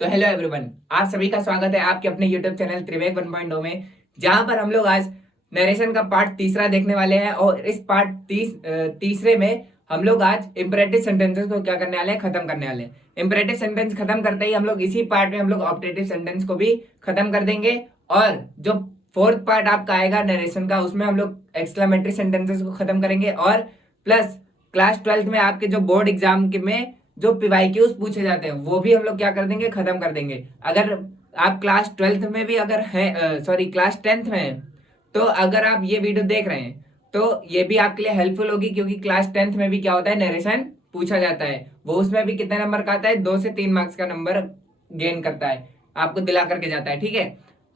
तो hello everyone, आप सभी का स्वागत है आपके अपने यूट्यूब चैनल त्रिवेक 1.0 में, जहां पर हम लोग आज नरेशन का पार्ट तीसरा देखने वाले हैं। और इस पार्ट तीसरे में हम लोग आज इंपरेटिव सेंटेंसेस को क्या करने वाले हैं, खत्म करने वाले हैं। इंपरेटिव सेंटेंस खत्म करते ही हम लोग इसी पार्ट में हम लोग ऑप्टेटिव सेंटेंस को भी खत्म कर देंगे। और जो फोर्थ पार्ट आपका आएगा नरेशन का, उसमें हम लोग एक्सक्लेमेटरी सेंटेंसेस को खत्म करेंगे। और प्लस क्लास 12th में आपके जो बोर्ड एग्जाम के में जो पीवाईक्यूज पूछे जाते हैं वो भी हम लोग क्या कर देंगे, खत्म कर देंगे। अगर आप क्लास 12th में भी अगर हैं, सॉरी क्लास 10th में हैं, तो अगर आप ये वीडियो देख रहे हैं तो ये भी आपके लिए हेल्पफुल होगी, क्योंकि क्लास 10th में भी क्या होता है, नरेशन पूछा जाता है। वो उसमें भी कितने नंबर का आता है, 2 से 3 मार्क्स का नंबर गेन करता है, आपको दिला करके जाता है। ठीक है,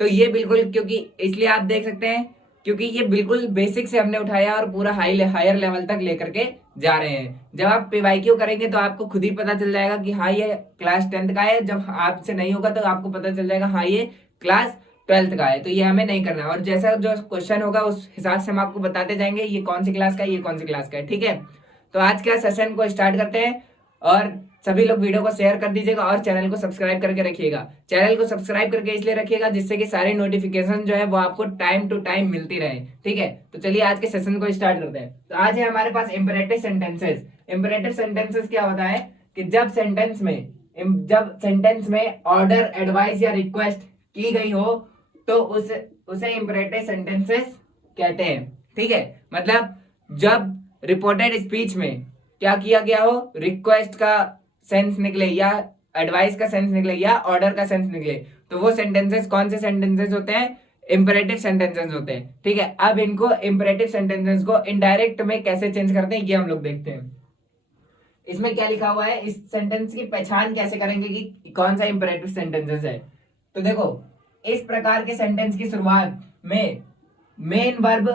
तो ये बिल्कुल, क्योंकि इसलिए आप देख सकते हैं क्योंकि ये बिल्कुल बेसिक से हमने उठाया और पूरा हायर लेवल तक लेकर के जा रहे हैं। जब आप पीवाईक्यू करेंगे तो आपको खुद ही पता चल जाएगा कि हाँ ये क्लास 10th का है। जब आपसे नहीं होगा तो आपको पता चल जाएगा हाँ ये क्लास 12th का है। तो ये हमें नहीं करना, और जैसा जो क्वेश्चन होगा उस हिसाब से हम आपको बताते जाएंगे ये कौन सी क्लास का है, ये कौन सी क्लास का है। ठीक है, तो आज के सेशन को स्टार्ट करते हैं। और सभी लोग वीडियो को शेयर कर दीजिएगा और चैनल को सब्सक्राइब करके रखिएगा। चैनल को सब्सक्राइब करके इसलिए रखिएगा जिससे कि सारी नोटिफिकेशन जो है वो आपको टाइम टू टाइम मिलती रहे। ठीक है, तो चलिए आज के सेशन को स्टार्ट करते हैं। तो आज है हमारे पास इंपरेटिव सेंटेंसेस। इंपरेटिव सेंटेंसेस क्या होता है कि जब सेंटेंस में ऑर्डर, एडवाइस या रिक्वेस्ट की गई हो तो उसे इंपरेटिव सेंटेंसेस कहते हैं। ठीक है, मतलब जब रिपोर्टेड स्पीच में क्या किया गया हो, रिक्वेस्ट का सेंस निकले या एडवाइस का सेंस निकले या ऑर्डर का सेंस निकले, तो वो सेंटेंसेस कौन से सेंटेंसेस होते हैं, इंपरेटिव सेंटेंसेस होते हैं। ठीक है, अब इनको इंपरेटिव सेंटेंसेस को इनडायरेक्ट में कैसे चेंज करते हैं ये हम लोग देखते हैं। इसमें क्या लिखा हुआ है, इस सेंटेंस की पहचान कैसे करेंगे कि कौन सा इंपरेटिव सेंटेंसेस है। तो देखो, इस प्रकार के सेंटेंस की शुरुआत में मेन वर्ब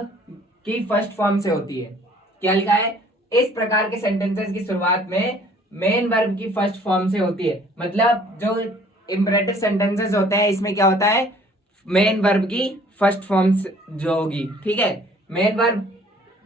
की फर्स्ट फॉर्म से होती है। क्या लिखा है, इस प्रकार के सेंटेंसेस की शुरुआत में मेन वर्ब की फर्स्ट फॉर्म से होती है। मतलब जो इंपरेटिव सेंटेंसेस होते हैं इसमें क्या होता है, मेन वर्ब की फर्स्ट फॉर्म जो होगी। ठीक है, मेन वर्ब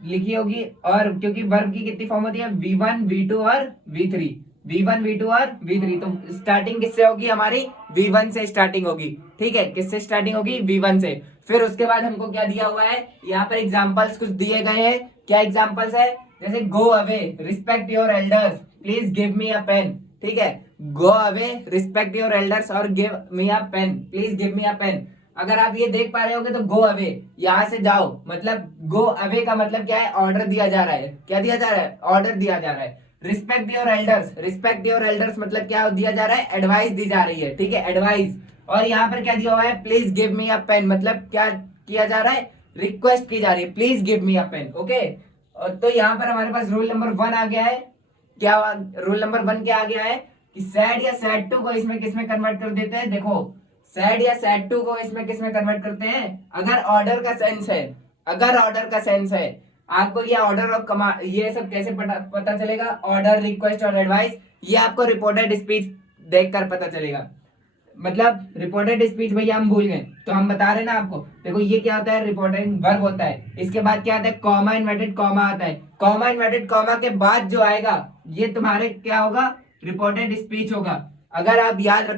लिखी होगी, और क्योंकि वर्ब की कितनी फॉर्म होती है, V1, V2 और V3। V1, V2 और V3, तो स्टार्टिंग किससे होगी, हमारी V1 से स्टार्टिंग होगी। ठीक है, किससे स्टार्टिंग होगी, V1 से। फिर उसके बाद हमको क्या दिया हुआ है, यहाँ पर एग्जाम्पल्स कुछ दिए गए हैं। क्या एग्जाम्पल्स है, जैसे go away, respect your elders, please give me a pen. ठीक है, go away, respect your elders और give me a pen, please give me a pen. अगर आप ये देख पा रहे होगे तो गो अवे, यहां से जाओ, मतलब गो अवे का मतलब क्या है, ऑर्डर दिया जा रहा है। क्या दिया जा रहा है, ऑर्डर दिया जा रहा है। Respect your elders, respect your elders मतलब क्या दिया जा रहा है, एडवाइस दी जा रही है। ठीक है, एडवाइस। और यहाँ पर क्या दिया हुआ है, please give me a pen, मतलब क्या किया जा रहा है, रिक्वेस्ट की जा रही है, please give me a pen. Okay, तो यहाँ पर हमारे पास रूल नंबर 1 आ गया है। क्या रूल नंबर 1 क्या आ गया है कि सैड या सैड टू को इसमें किसमें कन्वर्ट कर देते हैं। देखो, सैड या सैड टू को इसमें किसमें कन्वर्ट करते हैं, अगर ऑर्डर का सेंस है, अगर ऑर्डर का सेंस है। आपको ये ऑर्डर और ये सब कैसे पता चलेगा, ऑर्डर, रिक्वेस्ट और एडवाइस, ये आपको रिपोर्टेड स्पीच देखकर पता चलेगा। मतलब रिपोर्टेड स्पीच भैया हम भूल गए, तो हम बता रहे ना आपको। देखो ये क्या होता है, रिपोर्टेड वर्ब होता है, इसके बाद क्या आता है, कॉमा इन्वर्टेड कॉमा आता है। कॉमा इन्वर्टेड कॉमा के बाद जो आएगा ये तुम्हारे क्या होगा, रिपोर्टेड स्पीच होगा। अगर आप याद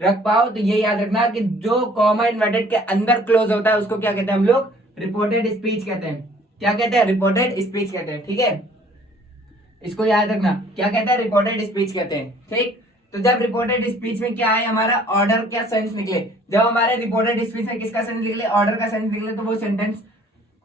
रख पाओ तो ये याद रखना कि जो कॉमा इन्वर्टेड के अंदर क्लोज होता है उसको क्या कहते हैं हम लोग, रिपोर्टेड स्पीच कहते हैं। क्या कहते हैं, रिपोर्टेड स्पीच कहते हैं। ठीक है, इसको याद रखना, क्या कहते हैं, रिपोर्टेड स्पीच कहते हैं। ठीक, तो जब रिपोर्टेड स्पीच में क्या है, हमारा ऑर्डर क्या सेंस निकले, जब हमारे रिपोर्टेड स्पीच में किसका सेंस निकले, ऑर्डर का सेंस निकले, तो वो सेंटेंस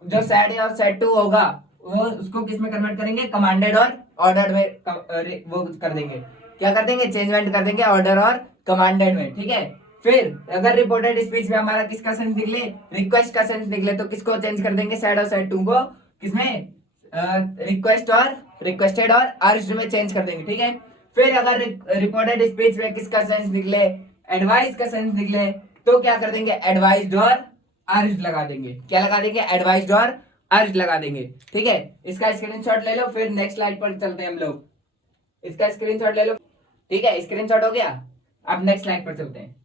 जो सैड और सैड टू होगा वो उसको किस में कन्वर्ट करेंगे, कमांडेड और ऑर्डर में वो कर देंगे। क्या कर देंगे, चेंजमेंट कर देंगे ऑर्डर और कमांडेड में। ठीक है, फिर अगर रिपोर्टेड स्पीच में हमारा किसका सेंस निकले, रिक्वेस्ट का सेंस निकले, तो किसको चेंज कर देंगे, सैड और सैड टू को किसमें, रिक्वेस्ट और रिक्वेस्टेड और अर्ज्ड में चेंज कर देंगे। ठीक है, फिर अगर रिपोर्टेड स्पीच में किसका सेंस निकले, एडवाइस का सेंस निकले, तो क्या कर देंगे, एडवाइस्ड और अर्ज्ड लगा देंगे। क्या लगा देंगे, एडवाइस्ड और अर्ज्ड लगा देंगे। ठीक है, इसका स्क्रीनशॉट ले लो, फिर नेक्स्ट स्लाइड पर चलते हैं हम लोग। इसका स्क्रीनशॉट ले लो। ठीक है, स्क्रीनशॉट हो गया, अब नेक्स्ट स्लाइड पर चलते हैं।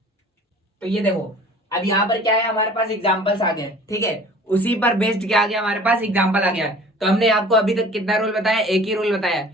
तो ये देखो, अब यहाँ पर क्या है, हमारे पास एग्जाम्पल्स आ गए। ठीक है, उसी पर बेस्ड क्या आ गया, हमारे पास एग्जाम्पल आ गया। तो हमने आपको अभी तक कितना रूल बताया, एक ही रूल बताया,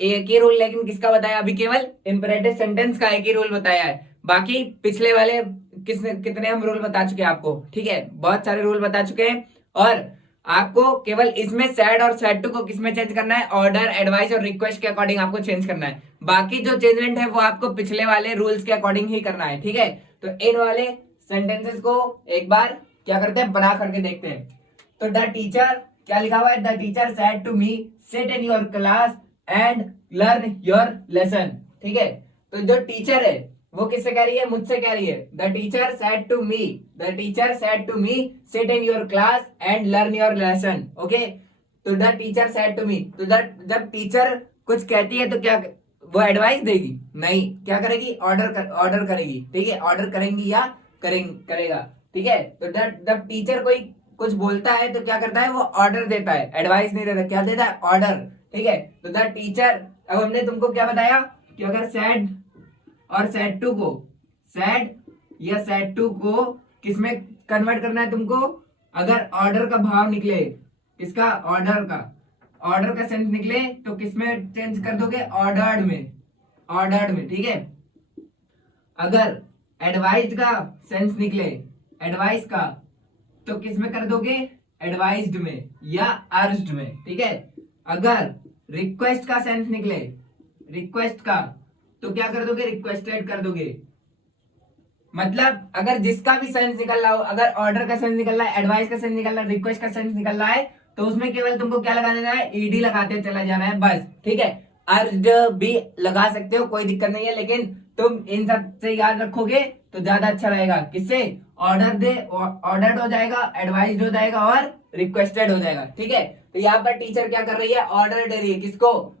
एक ही रूल, लेकिन किसका बताया, अभी केवल इंपरेटिव सेंटेंस का एक ही रूल बताया है। बाकी पिछले वाले कितने हम रूल बता चुके हैं आपको, ठीक है, बहुत सारे रूल बता चुके हैं। और आपको केवल इसमें सैड और सैड टू को किसमें चेंज करना है, ऑर्डर, एडवाइस और रिक्वेस्ट के अकॉर्डिंग आपको चेंज करना है। बाकी जो चेंजमेंट है वो आपको पिछले वाले रूल्स के अकॉर्डिंग ही करना है, ठीक है। तो इन वाले सेंटेंसेस को एक बार क्या करते हैं, बना करके देखते हैं। तो द टीचर, क्या लिखा हुआ है, the teacher said to me sit in your class and learn your lesson, ठीक है। तो जो टीचर है वो किससे कह रही है, मुझसे कह रही है। The teacher said to me, the teacher said to me sit in your class and learn your lesson, okay. तो the teacher said to me, तो जब टीचर कुछ कहती है तो क्या वो एडवाइस देगी, नहीं, क्या करेगी, ऑर्डर करेगी, ठीक है, ऑर्डर करेंगी या करेगा, ठीक है। तो जब टीचर कोई कुछ बोलता है तो क्या करता है, वो ऑर्डर देता है, एडवाइस नहीं देता, क्या देता है, ऑर्डर, ठीक है। तो द टीचर, अब हमने तुमको क्या बताया कि अगर सैड और सैड टू को, सैड या सैड टू को किसमें कन्वर्ट करना है तुमको, अगर ऑर्डर का भाव निकले, किसका, ऑर्डर का सेंस निकले तो किसमें चेंज कर दोगे, ऑर्डर्ड में, ठीक है। अगर एडवाइज का सेंस निकले, एडवाइस का, तो किसमें कर दोगे, एडवाइज्ड में या अर्ज्ड में, ठीक है। अगर रिक्वेस्ट का सेंस निकले, रिक्वेस्ट का, तो क्या कर दोगे, रिक्वेस्टेड कर दोगे। मतलब अगर जिसका भी सेंस निकल रहा हो, अगर ऑर्डर का सेंस निकल रहा है, एडवाइस का सेंस निकल रहा है, रिक्वेस्ट का सेंस निकल रहा है, तो उसमें केवल तुमको क्या लगा देना है, ईडी लगाते चला जाना है, बस, ठीक है। अर्ज्ड भी लगा सकते हो, कोई दिक्कत नहीं है, लेकिन तुम इन सब से याद रखोगे तो ज्यादा अच्छा रहेगा। किससे, ऑर्डर्ड हो जाएगा, एडवाइज्ड हो जाएगा और रिक्वेस्टेड हो जाएगा, ठीक है। तो यहाँ पर टीचर क्या कर रही है, ऑर्डर दे रही है, किसको,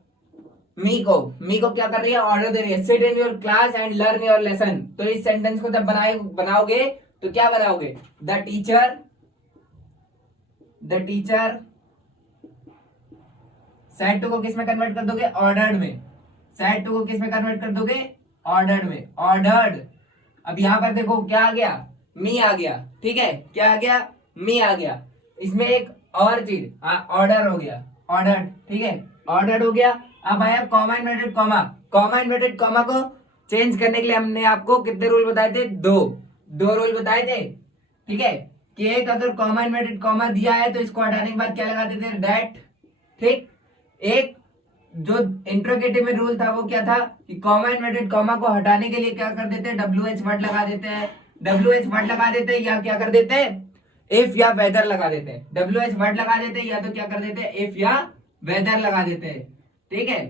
मी को क्या कर रही है, ऑर्डर दे रही है, seat in your class and learn your lesson. तो इस सेंटेंस को जब बनाओगे तो क्या बनाओगे, द टीचर सेड टू को किसमें कन्वर्ट कर दोगे, ऑर्डर्ड में, सेड टू को किसमें कन्वर्ट कर दोगे, ऑर्डर्ड में, ऑर्डर्ड। अब यहां पर देखो क्या आ गया, मी आ गया, ठीक है, क्या आ गया, मी आ गया। इसमें एक और चीज, ऑर्डर हो गया, ऑर्डर्ड, ठीक है, ऑर्डर्ड हो गया। अब आया कॉमा इन्वर्टेड कॉमा को चेंज करने के लिए हमने आपको कितने रूल बताए थे, दो रूल बताए थे, ठीक है। कि एक अगर कॉमा इन्वर्टेड कॉमा दिया है तो इसको हटाने के बाद क्या लगाते थे, दैट, ठीक। एक जो इंट्रोगेटिव में रूल था वो क्या था कि कॉमा इन्वर्टेड कॉमा को हटाने के लिए क्या कर देते हैं, WH वर्ड लगा देते हैं, WH वर्ड लगा देते हैं, या क्या कर देते हैं, इफ या वेदर लगा देते हैं, WH वर्ड लगा देते हैं, या तो क्या कर देते हैं, इफ या वेदर लगा देते हैं, ठीक है,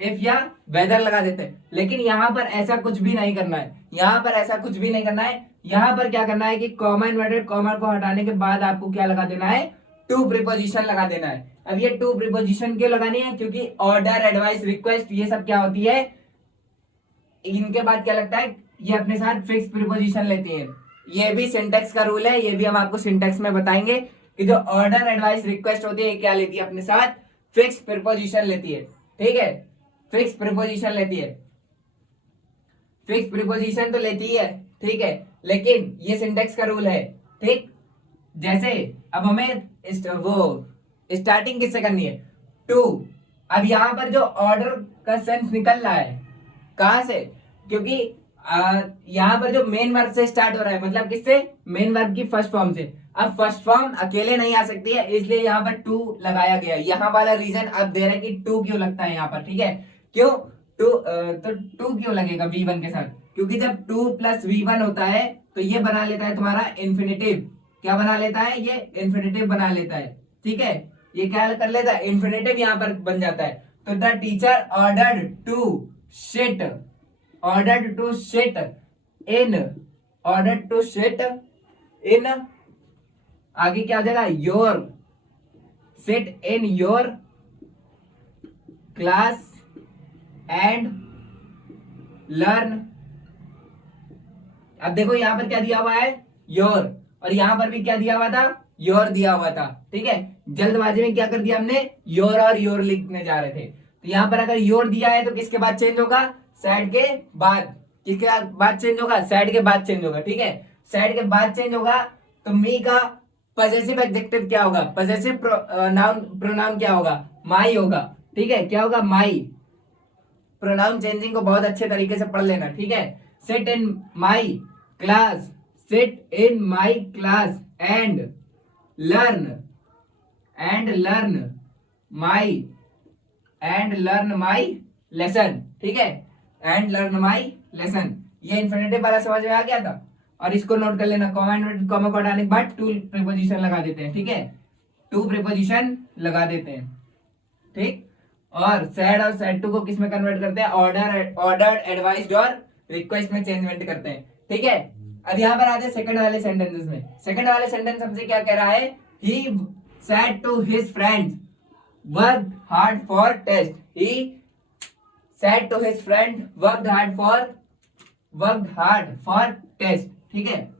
इफ या वेदर लगा देते हैं। लेकिन यहाँ पर ऐसा कुछ भी नहीं करना है, यहाँ पर ऐसा कुछ भी नहीं करना है। यहाँ पर क्या करना है कि कॉमा इन्वर्टेड कॉमा को हटाने के बाद आपको क्या लगा देना है, टू प्रीपोजिशन लगा देना है। अब ये टू प्रीपोजिशन क्यों लगानी है, क्योंकि ऑर्डर, एडवाइस, रिक्वेस्ट, ये सब क्या होती है, इनके बाद क्या लगता है, ये अपने साथ फिक्स प्रीपोजिशन लेती है। ये भी सिंटेक्स का रूल है, ये भी हम आपको सिंटेक्स में बताएंगे कि जो ऑर्डर, एडवाइस, रिक्वेस्ट होती है, क्या लेती है अपने साथ, फिक्स प्रीपोजिशन लेती है, ठीक है, फिक्स प्रीपोजिशन लेती है, फिक्स प्रीपोजिशन तो लेती है, ठीक है, लेकिन ये सिंटेक्स का रूल है, ठीक। जैसे अब हमें वो स्टार्टिंग किससे करनी है, टू। अब यहाँ पर जो ऑर्डर का सेंस निकल रहा है कहां से, क्योंकि यहाँ पर जो मेन वर्ब से स्टार्ट हो रहा है, मतलब किससे, मेन वर्ब की फर्स्ट फॉर्म से। अब फर्स्ट फॉर्म अकेले नहीं आ सकती है, इसलिए यहाँ पर टू लगाया गया। यहाँ वाला रीजन अब दे रहा है कि टू क्यों लगता है यहाँ पर, ठीक है, क्यों टू, तो टू क्यों लगेगा V1 के साथ, क्योंकि जब 2 + V1 होता है तो ये बना लेता है तुम्हारा इन्फिनेटिव। क्या बना लेता है, ये इन्फिनेटिव बना लेता है, ठीक है, ये क्या कर लेता है, इन्फिनेटिव यहाँ पर बन जाता है। तो the teacher ordered to sit in, आगे क्या आ जाएगा, your, sit in your class and learn. अब देखो यहां पर क्या दिया हुआ है, योर, और यहां पर भी क्या दिया हुआ था, योर दिया हुआ था, ठीक है। जल्दबाजी में क्या कर दिया हमने, योर और योर लिखने जा रहे थे। तो यहाँ पर अगर योर दिया है तो किसके बाद चेंज होगा, सैड के बाद, किसके बाद चेंज होगा, सैड के बाद चेंज होगा, ठीक है, सैड के बाद चेंज होगा। तो मी का पजेसिव एडजेक्टिव क्या होगा, पजेसिव प्रोनाउन क्या होगा, माई होगा, ठीक है, क्या होगा, माई। प्रोनाउन चेंजिंग को बहुत अच्छे तरीके से पढ़ लेना, ठीक है। Sit in my class, sit in my class and learn my lesson, ठीक है, एंड लर्न माई लेसन। ये इन्फिनेटिव वाला समझ में आ गया था। और इसको नोट कर लेना, कॉमा इन्वर्टेड कॉमा को हटाने के बाद टू प्रीपोजिशन लगा देते हैं, ठीक है, टू प्रीपोजिशन लगा देते हैं, ठीक। और सैड और सैड टू को किस में कन्वर्ट करते हैं, ऑर्डर्ड, एडवाइज्ड और रिक्वेस्ट में चेंजमेंट करते हैं, ठीक है। अब यहाँ पर आते हैं सेकंड वाले सेंटेंसेस में। सेकंड वाले सेंटेंस हमसे क्या कह रहा है, he said to his friends work hard for test, he said to his friend work hard for test, ठीक है।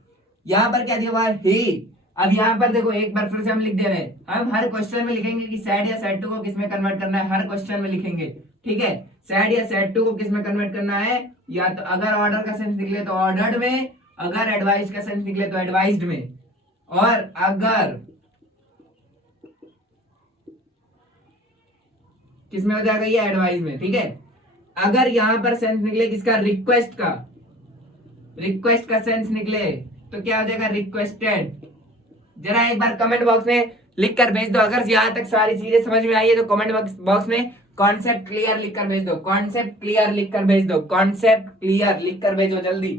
यहाँ पर क्या दिया हुआ है, ही। अब यहाँ पर देखो एक बार फिर से हम लिख दे रहे हैं, हम हर क्वेश्चन में लिखेंगे कि सैड या सैड टू को किस में कन्वर्ट करना है, हर क्वेश्चन में लिखेंगे, ठीक है। सैड या सैड टू को किस में कन्वर्ट करना है, या तो अगर ऑर्डर का सेंस निकले तो ऑर्डर्ड में, अगर एडवाइस का सेंस निकले तो एडवाइज्ड में, और अगर किस में हो जाएगा ये, एडवाइस में, ठीक है। अगर यहां पर सेंस निकले किसका, रिक्वेस्ट का सेंस निकले तो क्या हो जाएगा, रिक्वेस्टेड। जरा एक बार कमेंट बॉक्स में लिख कर भेज दो, अगर यहाँ तक सारी चीजें समझ में आई है तो कमेंट बॉक्स में कॉन्सेप्ट क्लियर लिख कर भेज दो, कॉन्सेप्ट क्लियर लिख कर भेज दो, कॉन्सेप्ट क्लियर लिख कर भेजो, जल्दी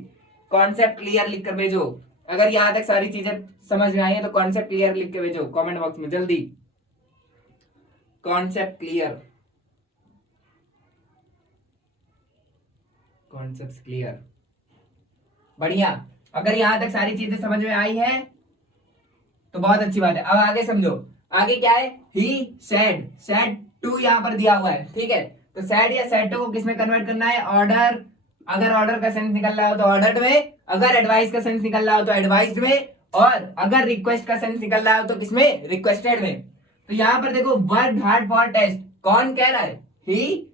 कॉन्सेप्ट क्लियर लिख कर भेजो। अगर यहाँ तक सारी चीजें समझ में आई है तो कॉन्सेप्ट क्लियर लिख के भेजो कमेंट बॉक्स में, जल्दी कॉन्सेप्ट क्लियर, कॉन्सेप्ट क्लियर, बढ़िया। अगर यहां तक सारी चीजें समझ में आई है तो बहुत अच्छी बात है। अब आगे समझो, आगे क्या है, ही सैड टू यहाँ पर दिया हुआ है, ठीक है। तो सैड या सैड टू को किसमें कन्वर्ट करना है, ऑर्डर, अगर ऑर्डर का सेंस निकल रहा हो तो ऑर्डर्ड में, अगर एडवाइस का सेंस निकल रहा हो तो एडवाइज्ड में, और अगर रिक्वेस्ट का सेंस निकल रहा हो तो किसमें, रिक्वेस्टेड में। तो यहाँ पर देखो वर्क हार्ड फॉर टेस्ट, कौन कह रहा है, he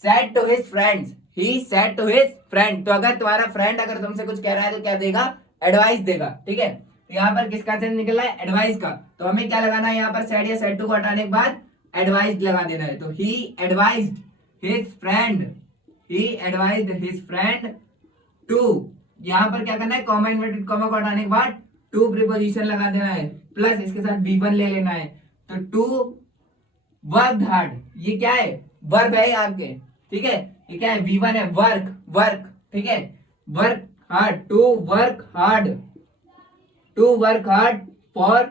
said to his friends, he said to his friend. तो अगर तुम्हारा फ्रेंड अगर तुमसे कुछ कह रहा है तो क्या देगा, एडवाइस देगा, ठीक है। तो यहाँ पर किसका सेंस निकल रहा है, एडवाइस का। तो हमें क्या लगाना है, यहाँ पर सेड या सेड टू को हटाने के बाद एडवाइस्ड लगा देना है। तो he advised his friend to, यहाँ पर क्या करना है, कॉमा इन्वर्टेड कॉमा को हटाने के बाद टू प्रीपोजिशन लगा देना है, प्लस इसके साथ V1 ले लेना है। तो टू वर्क हार्ड, ये क्या है, वर्ब है आपके, ठीक है। ये क्या है, V1 है, वर्क, ठीक है, work hard, to work hard for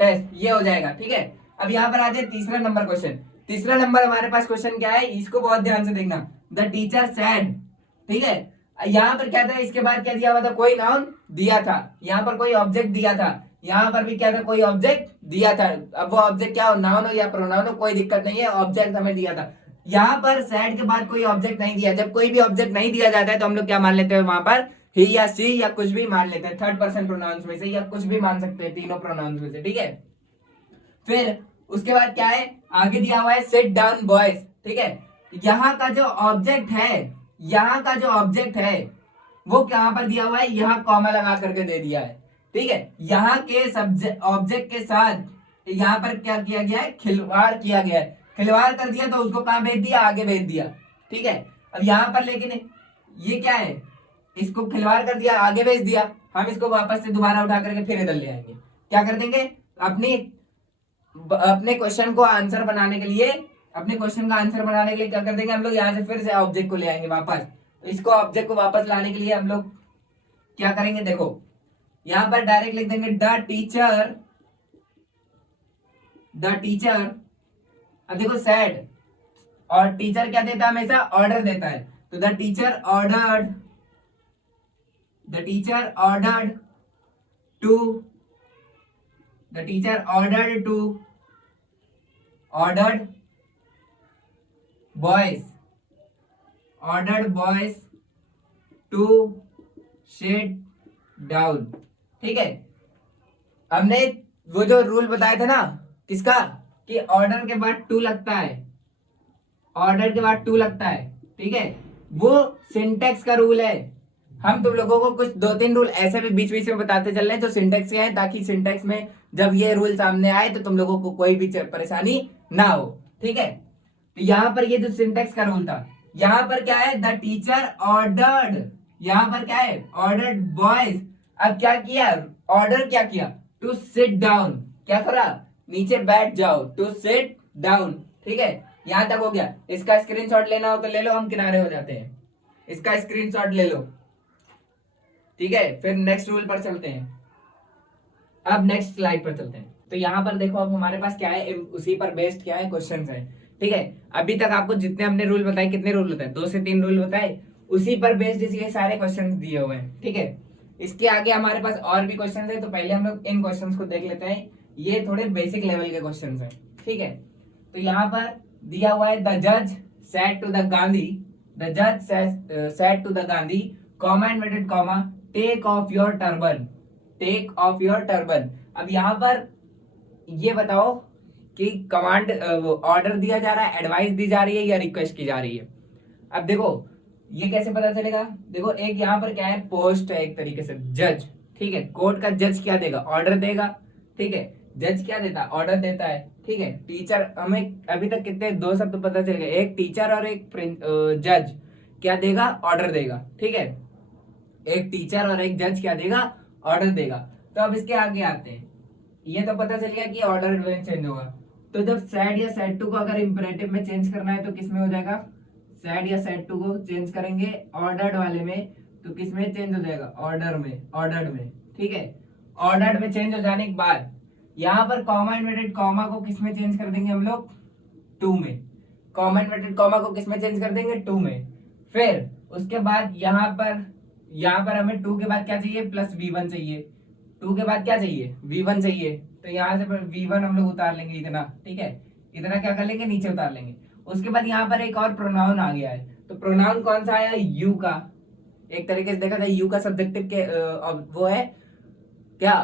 test, ये हो जाएगा, ठीक है। अब यहाँ पर आते हैं तीसरा नंबर क्वेश्चन। तीसरा नंबर हमारे पास क्वेश्चन क्या है, इसको बहुत ध्यान से देखना। द टीचर सैड, ठीक है। यहाँ पर क्या था, इसके बाद क्या दिया हुआ था, कोई नाउन दिया था, यहाँ पर कोई ऑब्जेक्ट दिया था, यहाँ पर भी क्या था, कोई ऑब्जेक्ट दिया था। अब वो ऑब्जेक्ट क्या हो, नाउन हो या प्रोनाउन हो, कोई दिक्कत नहीं है, ऑब्जेक्ट हमें दिया था। यहाँ पर सैड के बाद कोई ऑब्जेक्ट नहीं दिया। जब कोई भी ऑब्जेक्ट नहीं दिया जाता है तो हम लोग क्या मान लेते हैं, वहां पर ही या सी या कुछ भी मान लेते हैं, थर्ड पर्सन प्रोनाउंस में से, या कुछ भी मान सकते हैं तीनों प्रोनाउंस में से, ठीक है। फिर उसके बाद क्या है, आगे दिया हुआ है सिट डाउन बॉयज, ठीक है। यहाँ का जो ऑब्जेक्ट है वो कहाँ पर दिया हुआ है, यहाँ कॉमा लगा करके दे दिया है, ठीक है। यहाँ के ऑब्जेक्ट के साथ यहाँ पर क्या किया गया है, खिलवाड़ किया गया है, खिलवाड़ कर दिया तो उसको कहाँ भेज दिया, आगे भेज दिया, ठीक है। अब यहाँ पर लेकिन ये क्या है, इसको खिलवाड़ कर दिया, आगे भेज दिया, हम इसको वापस से दोबारा उठा करके फिर इधर ले आएंगे। क्या कर देंगे, अपने क्वेश्चन का आंसर बनाने के लिए क्या कर देंगे हम लोग, यहाँ से फिर से ऑब्जेक्ट को ले आएंगे वापस। तो इसको ऑब्जेक्ट को वापस लाने के लिए हम लोग क्या करेंगे, देखो यहाँ पर डायरेक्ट लिख देंगे द टीचर। अब देखो सैड और टीचर क्या देता है, हमेशा ऑर्डर देता है। तो the teacher ordered boys to sit down, ठीक है। हमने वो जो रूल बताया था ना, किसका, कि ऑर्डर के बाद टू लगता है, ठीक है। वो सिंटेक्स का रूल है। हम तुम लोगों को कुछ 2-3 रूल ऐसे भी बीच बीच में बताते चल रहे हैं जो सिंटेक्स के हैं, ताकि सिंटेक्स में जब ये रूल सामने आए तो तुम लोगों को कोई भी परेशानी ना हो, ठीक है। तो यहाँ पर ये जो सिंटेक्स का रूल था, यहाँ पर क्या है, द टीचर ऑर्डर्ड, यहाँ पर क्या है, ऑर्डर्ड बॉयज। अब क्या किया, ऑर्डर क्या किया, टू सिट डाउन, क्या करा, नीचे बैठ जाओ, टू सिट डाउन। ठीक है, यहां तक हो गया। इसका स्क्रीनशॉट लेना हो तो ले लो, हम किनारे हो जाते हैं, इसका स्क्रीनशॉट ले लो। ठीक है, फिर नेक्स्ट रूल पर चलते हैं। अब नेक्स्ट स्लाइड पर चलते हैं। तो यहाँ पर देखो, अब हमारे पास क्या है, उसी पर बेस्ड क्या है, क्वेश्चन है। ठीक है, अभी तक आपको जितने हमने रूल बताए, कितने रूल बताए, 2 से 3 रूल बताए, उसी पर बेस्ड ये सारे क्वेश्चन दिए हुए हैं। ठीक है, इसके आगे हमारे पास और भी क्वेश्चन है, तो पहले हम लोग इन क्वेश्चन को देख लेते हैं। ये थोड़े बेसिक लेवल के क्वेश्चन है। ठीक है, तो यहाँ पर दिया हुआ है, द जज said to the Gandhi, the जज said to the Gandhi, comma inverted comma, take off your turban, take off your turban. अब यहाँ पर ये बताओ कि कमांड ऑर्डर दिया जा रहा है, एडवाइस दी जा रही है या रिक्वेस्ट की जा रही है। अब देखो ये कैसे पता चलेगा, देखो एक यहाँ पर क्या है, पोस्ट है एक तरीके से, जज। ठीक है, कोर्ट का जज क्या देगा, ऑर्डर देगा। ठीक है, जज क्या देता है, ऑर्डर देता है। ठीक है, टीचर, हमें अभी तक कितने 2 शब्द पता चल गए, एक टीचर और एक जज क्या देगा, ऑर्डर देगा। ठीक है, एक टीचर और एक जज क्या देगा, ऑर्डर देगा। तो अब इसके आगे आते हैं, ये तो पता चल गया कि ऑर्डर में चेंज होगा। तो जब सैड या सैड टू को अगर इंपरेटिव में चेंज करना है तो किस में हो जाएगा, सैड या सैड टू को चेंज करेंगे ऑर्डर्ड वाले में, तो किस में चेंज हो जाएगा, ऑर्डर में, ऑर्डर्ड में। ठीक है, ऑर्डर्ड में चेंज हो जाने के बाद यहाँ पर कॉमा इन्वर्टेड कॉमा को किस में चेंज कर देंगे हम लोग, टू में। कॉमा इन्वर्टेड कॉमा को किस में चेंज कर देंगे, टू में। फिर उसके बाद यहाँ पर हमें टू के बाद क्या चाहिए, प्लस V1 चाहिए। टू के बाद क्या चाहिए, V1 चाहिए। तो यहाँ से V1 हम लोग उतार लेंगे इतना। ठीक है, इतना क्या कर लेंगे, नीचे उतार लेंगे। उसके बाद यहाँ पर एक और प्रोनाउन आ गया है, तो प्रोनाउन कौन सा आया, यू का। एक तरीके से देखा जाए यू का सब्जेक्टिव के वो है क्या,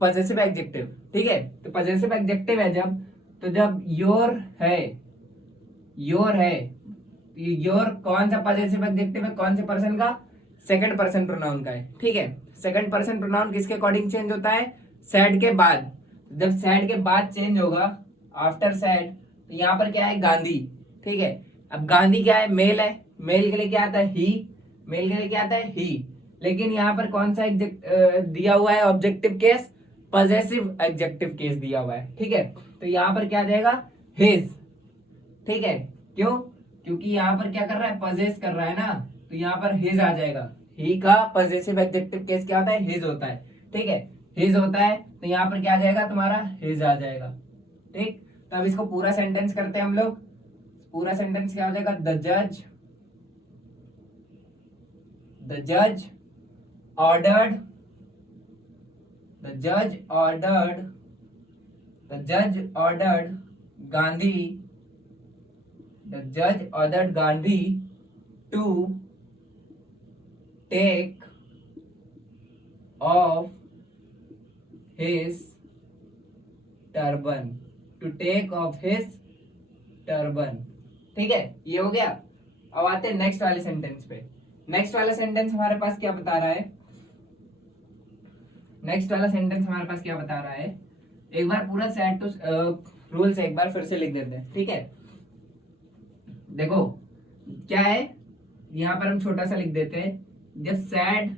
पजेसिव एडजेक्टिव। ठीक है, तो पजेसिव एडजेक्टिव है जब, तो जब योर है, योर है, योर कौन सा पजेसिव एडजेक्टिव है, कौन से पर्सन का, सेकंड पर्सन प्रोनाउन का है। ठीक है, सेकंड पर्सन प्रोनाउन किसके अकॉर्डिंग चेंज होता है, सैड के बाद। जब सैड के बाद चेंज होगा, आफ्टर सैड, तो यहाँ पर क्या है, गांधी। ठीक है, अब गांधी क्या है, मेल है, मेल के लिए क्या आता है, ही, मेल के लिए क्या आता है, ही। लेकिन यहाँ पर कौन सा दिया हुआ है, objective case, possessive adjective case दिया हुआ है। ठीक है, तो यहाँ पर क्या आ जाएगा, हिज। ठीक है, क्यों, क्योंकि यहाँ पर क्या कर रहा है, पजेस कर रहा है ना, तो यहाँ पर हिज आ जाएगा। ही का पजेसिव एडजेक्टिव केस क्या होता है, हिज होता है। ठीक है, हिज होता है, तो यहाँ पर क्या आ जाएगा, तुम्हारा हिज आ जाएगा। ठीक, तो अब इसको पूरा सेंटेंस करते हैं हम लोग। पूरा सेंटेंस क्या हो जाएगा, द जज ऑर्डर्ड, द जज ऑर्डर्ड गांधी, द जज ordered Gandhi to take off his turban, to take off his turban. ठीक है, ये हो गया। अब आते हैं नेक्स्ट वाले सेंटेंस पे। नेक्स्ट वाला सेंटेंस हमारे पास क्या बता रहा है, नेक्स्ट वाला सेंटेंस हमारे पास क्या बता रहा है, एक बार पूरा सेट टू रूल्स एक बार फिर से लिख देते हैं। ठीक है, देखो क्या है, यहाँ पर हम छोटा सा लिख देते हैं, जब सैड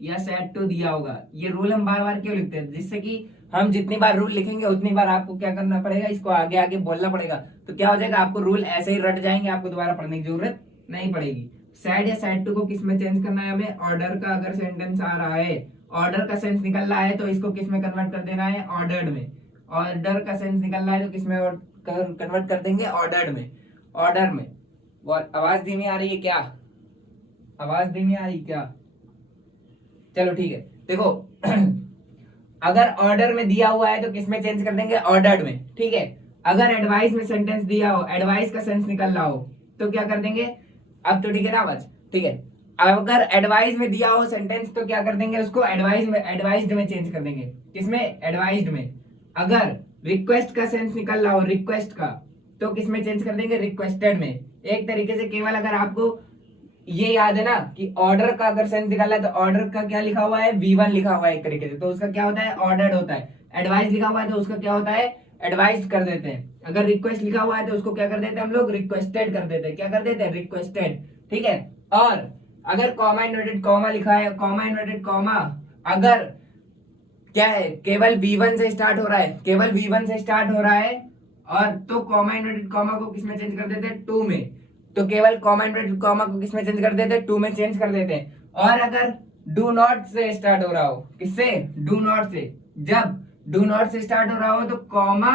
या सैड टू दिया होगा, ये रूल हम बार बार क्यों लिखते हैं, जिससे कि हम जितनी बार रूल लिखेंगे उतनी बार आपको क्या करना पड़ेगा, इसको आगे आगे बोलना पड़ेगा। तो क्या हो जाएगा, आपको रूल ऐसे ही रट जाएंगे, आपको दोबारा पढ़ने की जरूरत नहीं पड़ेगी। सैड या सैड टू को किस में चेंज करना है हमें, ऑर्डर का अगर सेंटेंस आ रहा है, ऑर्डर का सेंस निकल रहा है, तो इसको किस में कन्वर्ट कर देना है, ऑर्डर्ड में। ऑर्डर का सेंस निकल रहा है तो किस में कन्वर्ट कर देंगे, ऑर्डर्ड में। ऑर्डर में। आवाज धीमी आ रही है क्या, आवाज धीमी आ रही क्या, चलो ठीक है। देखो अगर ऑर्डर में दिया हुआ है तो किस में चेंज कर देंगे, ऑर्डर्ड में। ठीक है, अगर एडवाइस में सेंटेंस दिया हो, एडवाइस का सेंस निकल रहा हो, तो क्या कर देंगे, अब तो ठीक है ना आवाज, ठीक है। अगर एडवाइस में दिया हो सेंटेंस तो क्या कर देंगे, उसको एडवाइस में, एडवाइस्ड में चेंज कर देंगे। किसमें, एडवाइस्ड में। अगर रिक्वेस्ट का सेंस निकल रहा हो, रिक्वेस्ट का, तो किसमें चेंज कर देंगे, रिक्वेस्टेड में। एक तरीके से केवल अगर आपको ये याद है ना कि ऑर्डर का अगर सेंस निकालना है तो ऑर्डर का क्या लिखा हुआ है, V1 लिखा हुआ है एक तरीके से, तो उसका क्या होता है, ऑर्डर्ड होता है। एडवाइस लिखा हुआ है तो उसका क्या होता है, एडवाइज कर देते हैं। अगर रिक्वेस्ट लिखा हुआ है तो उसको क्या कर देते हैं हम लोग, रिक्वेस्टेड कर देते हैं। क्या कर देते हैं, रिक्वेस्टेड। ठीक है। और अगर कॉमा इन्वर्टेड कॉमा लिखा है, कॉमा इन्वर्टेड कॉमा अगर क्या है, केवल V1 से स्टार्ट हो रहा है, केवल V1 से स्टार्ट हो रहा है, और तो कॉमा इन्वर्टेड कॉमा को किसमें चेंज कर देते हैं, 2 में। तो केवल कॉमा इन्वर्टेड कॉमा को किसमें चेंज कर देते हैं, 2 में चेंज कर देते हैं। और अगर डू नॉट से स्टार्ट हो रहा हो, किससे, डू नॉट से, जब डू नॉट से स्टार्ट हो रहा हो तो comma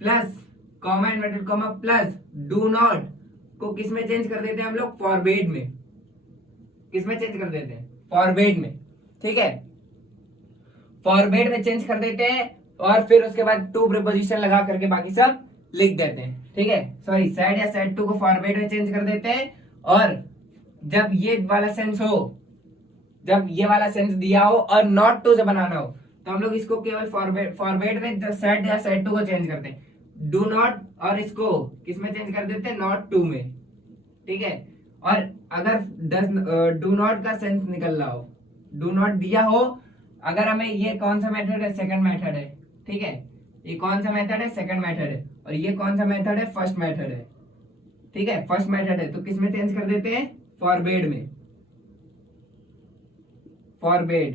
plus comma inverted comma plus do not को किसमें चेंज कर देते हैं हम लोग, फॉरवर्ड में। किसमें चेंज कर देते हैं, फॉरवर्ड में। ठीक है, फॉरवर्ड में चेंज कर देते हैं, और फिर उसके बाद टू प्रीपोजिशन लगा करके बाकी सब लिख देते हैं। ठीक है, सॉरी, सेड या सेड टू को फॉरवर्ड में चेंज कर देते हैं। और जब ये वाला सेंस हो, जब ये वाला सेंस दिया हो और नॉट टू से बनाना हो, तो हम लोग इसको केवल फॉरवर्ड में सेड या सेड टू को चेंज करते हैं, डू नॉट, और इसको किसमें चेंज कर देते हैं, नॉट टू में। ठीक है। और अगर डू नॉट का सेंस निकल रहा हो, डू नॉट दिया हो, अगर हमें ये कौन सा मेथड है, सेकंड मेथड है। ठीक है, ये कौन सा मेथड है, सेकंड मेथड है, और ये कौन सा मेथड है, फर्स्ट मेथड है। ठीक है, फर्स्ट मेथड है, तो किसमें चेंज कर देते हैं, फॉरवर्ड में। फॉरवर्ड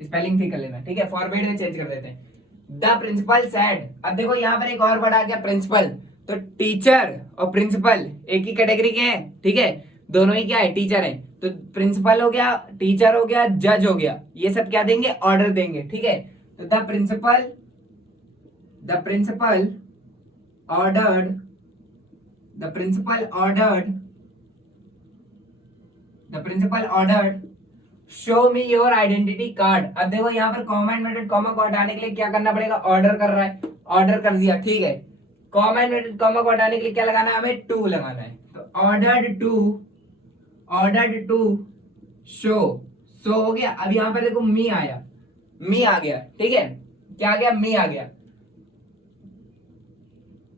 स्पेलिंग ठीक कर लेना। ठीक है, फॉरवर्ड में चेंज कर देते हैं। द प्रिंसिपल सेड, अब देखो यहाँ पर एक और वर्ड आ गया, प्रिंसिपल। तो टीचर और प्रिंसिपल एक ही कैटेगरी के हैं। ठीक है, दोनों ही क्या है, टीचर है। तो प्रिंसिपल हो गया, टीचर हो गया, जज हो गया, ये सब क्या देंगे, ऑर्डर देंगे। ठीक है, तो the principal ordered, the principal ordered show me your identity card. अब देखो यहाँ पर कॉमा इन्वर्टेड कॉमा को हटाने के लिए क्या करना पड़ेगा, ऑर्डर कर रहा है, ऑर्डर कर दिया। ठीक है, कॉमा इन्वर्टेड कॉमा को हटाने के लिए क्या लगाना है, हमें टू लगाना है। तो ऑर्डर्ड टू शो हो गया। अब यहाँ पर देखो मी आया, मी आ गया। ठीक है, क्या आ गया, मी आ गया,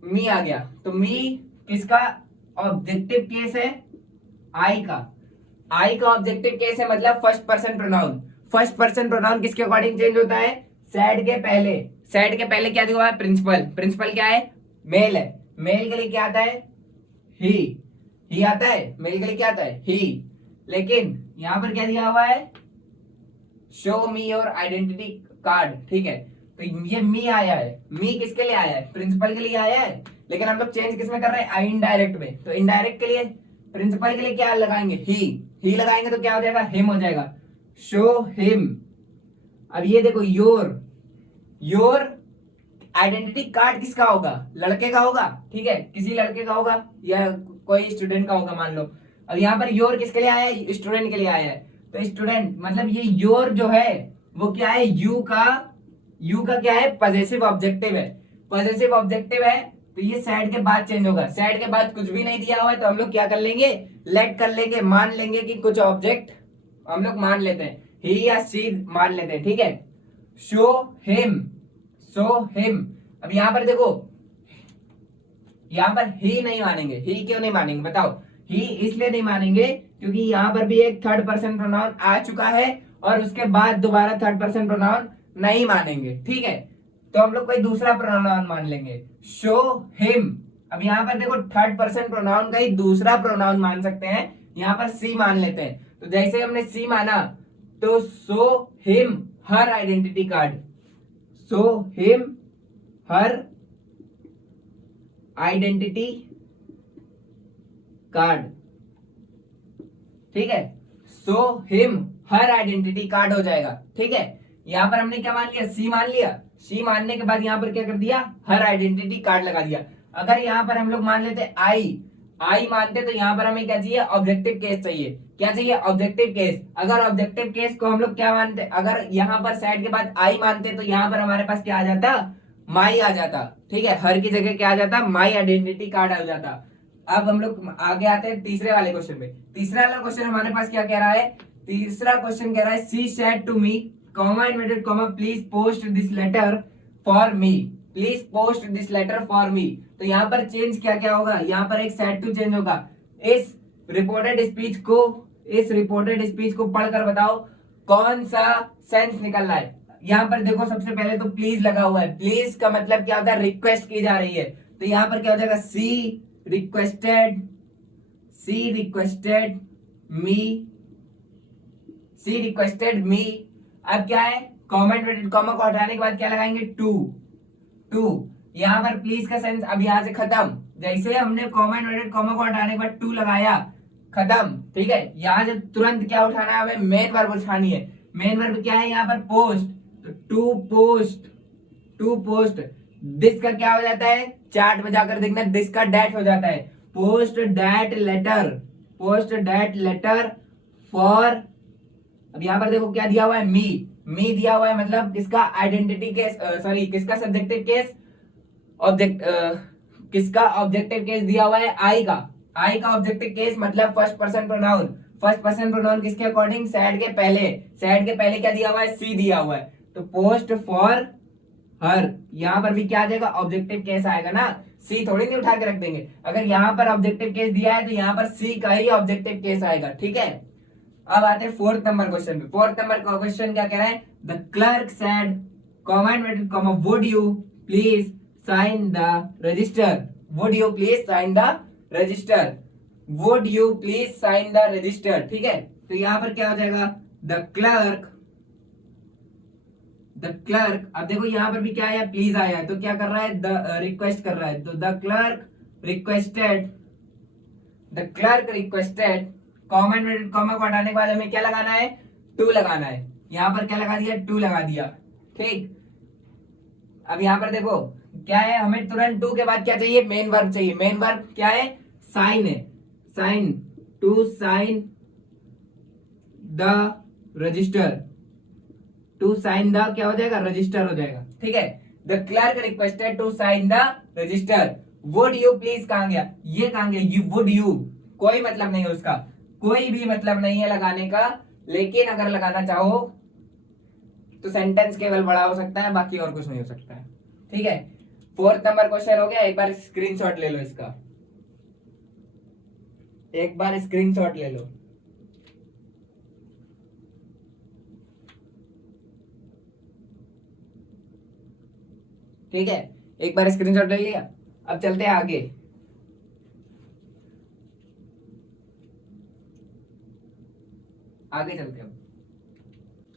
मी आ गया। तो मी किसका ऑब्जेक्टिव केस है, आई का। आई का ऑब्जेक्टिव केस है, मतलब first person pronoun. First person pronoun किसके अकॉर्डिंग चेंज होता है, सेड के पहले। सेड के पहले क्या दिया हुआ है, प्रिंसिपल। प्रिंसिपल क्या है, मेल है। मेल के लिए क्या आता है, ही आता है। मेल के लिए क्या आता है, ही। लेकिन यहां पर क्या दिया हुआ है, show me your identity card. ठीक है, तो ये मी आया है, मी किसके लिए आया है, प्रिंसिपल के लिए आया है। लेकिन हम लोग चेंज किसमें कर रहे हैं, इनडायरेक्ट में। तो इनडायरेक्ट के लिए, प्रिंसिपल के लिए क्या लगाएंगे, ही लगाएंगे, तो क्या हो जाएगा, हिम हो जाएगा, शो हिम। अब ये देखो, योर आइडेंटिटी कार्ड किसका होगा, लड़के का होगा। ठीक है, किसी लड़के का होगा या कोई स्टूडेंट का होगा मान लो। अब यहाँ पर योर किसके लिए आया है, स्टूडेंट के लिए आया है। तो स्टूडेंट मतलब ये योर जो है वो क्या है, यू का क्या है, पजेसिव ऑब्जेक्टिव है। पजेसिव ऑब्जेक्टिव है, तो ये सेड के बाद चेंज होगा। सेड के बाद कुछ भी नहीं दिया हुआ है, तो हम लोग क्या कर लेंगे, लेट कर लेंगे, मान लेंगे कि कुछ ऑब्जेक्ट हम लोग मान लेते हैं, ही या सी मान लेते हैं। ठीक है, शो हिम। अब यहां पर देखो, यहां पर ही नहीं मानेंगे। ही क्यों नहीं मानेंगे बताओ, ही इसलिए नहीं मानेंगे क्योंकि यहां पर भी एक थर्ड पर्सन प्रोनाउन आ चुका है, और उसके बाद दोबारा थर्ड पर्सन प्रोनाउन नहीं मानेंगे। ठीक है, तो हम लोग कोई दूसरा प्रोनाउन मान लेंगे, शो हिम। अब यहाँ पर देखो, थर्ड पर्सन प्रोनाउन का ही दूसरा प्रोनाउन मान सकते हैं, यहाँ पर सी मान लेते हैं। तो जैसे हमने सी माना, तो show him her identity card, show him her identity card. ठीक है, saw him her identity card हो जाएगा। ठीक है, यहां पर हमने क्या मान लिया, सी मान लिया। सी मानने के बाद यहां पर क्या कर दिया, हर आइडेंटिटी कार्ड लगा दिया। अगर यहां पर हम लोग मान लेते आई मानते, तो यहां पर हमें क्या चाहिए, ऑब्जेक्टिव केस चाहिए। क्या चाहिए, ऑब्जेक्टिव केस। अगर ऑब्जेक्टिव केस को हम लोग क्या मानते, अगर यहाँ पर सेड के बाद आई मानते, तो यहाँ पर हमारे पास क्या आ जाता, माई आ जाता। ठीक है, हर की जगह क्या आ जाता, माई आइडेंटिटी कार्ड आ जाता। अब हम लोग आगे आते हैं तीसरे वाले क्वेश्चन पे। तीसरा वाला क्वेश्चन हमारे पास क्या कह रहा है, तीसरा क्वेश्चन कह रहा है, she said to me, comma inverted comma, please post this letter for me, please post this letter for me. तो यहाँ पर चेंज क्या क्या होगा, यहाँ पर एक सेड टू चेंज होगा। इस रिपोर्टेड स्पीच को पढ़कर बताओ कौन सा सेंस निकल रहा है। यहाँ पर देखो सबसे पहले तो प्लीज लगा हुआ है, प्लीज का मतलब क्या होता है, रिक्वेस्ट की जा रही है, तो यहाँ पर क्या हो जाएगा, सी रिक्वेस्टेड मी, सी रिक्वेस्टेड मी। अब क्या है, कॉमा इन्वर्टेड कॉमा को हटाने के बाद क्या लगाएंगे, टू। यहाँ पर प्लीज का सेंस अब यहाँ से खत्म, जैसे हमने कॉमा इन्वर्टेड कॉमा को हटाने के बाद टू लगाया, खत्म। ठीक है, यहाँ से तुरंत क्या उठाना है, हमें मेन वर्ब उठानी है। मेन वर्ब क्या है यहाँ पर, पोस्ट, तो टू पोस्ट। दिस का क्या हो जाता है, चार्ट में जाकर देखना, दिस का डैट हो जाता है, पोस्ट डैट लेटर फॉर। अब यहाँ पर देखो क्या दिया हुआ है, मी दिया हुआ है, मतलब किसका, आइडेंटिटी केस, सॉरी किसका सब्जेक्टिव केस, ऑब्जेक्ट, किसका ऑब्जेक्टिव केस दिया हुआ है, आई का ऑब्जेक्टिव केस, मतलब first person pronoun. First person pronoun किसके अकॉर्डिंग, सैड के पहले क्या दिया हुआ है, सी दिया हुआ है, तो पोस्ट फॉर हर। यहाँ पर भी क्या आ जाएगा, ऑब्जेक्टिव केस आएगा ना, सी थोड़ी नहीं उठा के रख देंगे। अगर यहाँ पर ऑब्जेक्टिव केस दिया है तो यहाँ पर सी का ही ऑब्जेक्टिव केस आएगा। ठीक है, अब आते हैं फोर्थ नंबर क्वेश्चन पे। फोर्थ नंबर का क्वेश्चन क्या कह रहा है, the clerk said comma inverted comma would you please sign the register, would you please sign the register, would you please sign the register. ठीक है, तो यहाँ पर क्या हो जाएगा, द क्लर्क, अब देखो यहाँ पर भी क्या है, प्लीज आया है, तो क्या कर रहा है, द रिक्वेस्ट कर रहा है, तो the clerk requested comma inverted comma को हटाने के बाद हमें क्या लगाना है, टू लगाना है। यहाँ पर क्या लगा दिया, टू लगा दिया। ठीक, अब यहाँ पर देखो क्या है, हमें तुरंत टू के बाद क्या चाहिए, मेन वर्ब चाहिए। मेन वर्ब क्या है, साइन है, sign, to sign the register, to sign the क्या हो जाएगा, रजिस्टर हो जाएगा। ठीक है, the clerk requested to sign the register, would you please कहाँ गया, ये कहाँ गया, यू, वुड यू, कोई मतलब नहीं है उसका, कोई भी मतलब नहीं है लगाने का, लेकिन अगर लगाना चाहो तो सेंटेंस केवल बड़ा हो सकता है, बाकी और कुछ नहीं हो सकता है। ठीक है, फोर्थ नंबर क्वेश्चन हो गया, एक बार स्क्रीनशॉट ले लो इसका, एक बार स्क्रीनशॉट ले लो। ठीक है, एक बार स्क्रीनशॉट ले लिया, अब चलते हैं आगे। आगे चलते हैं,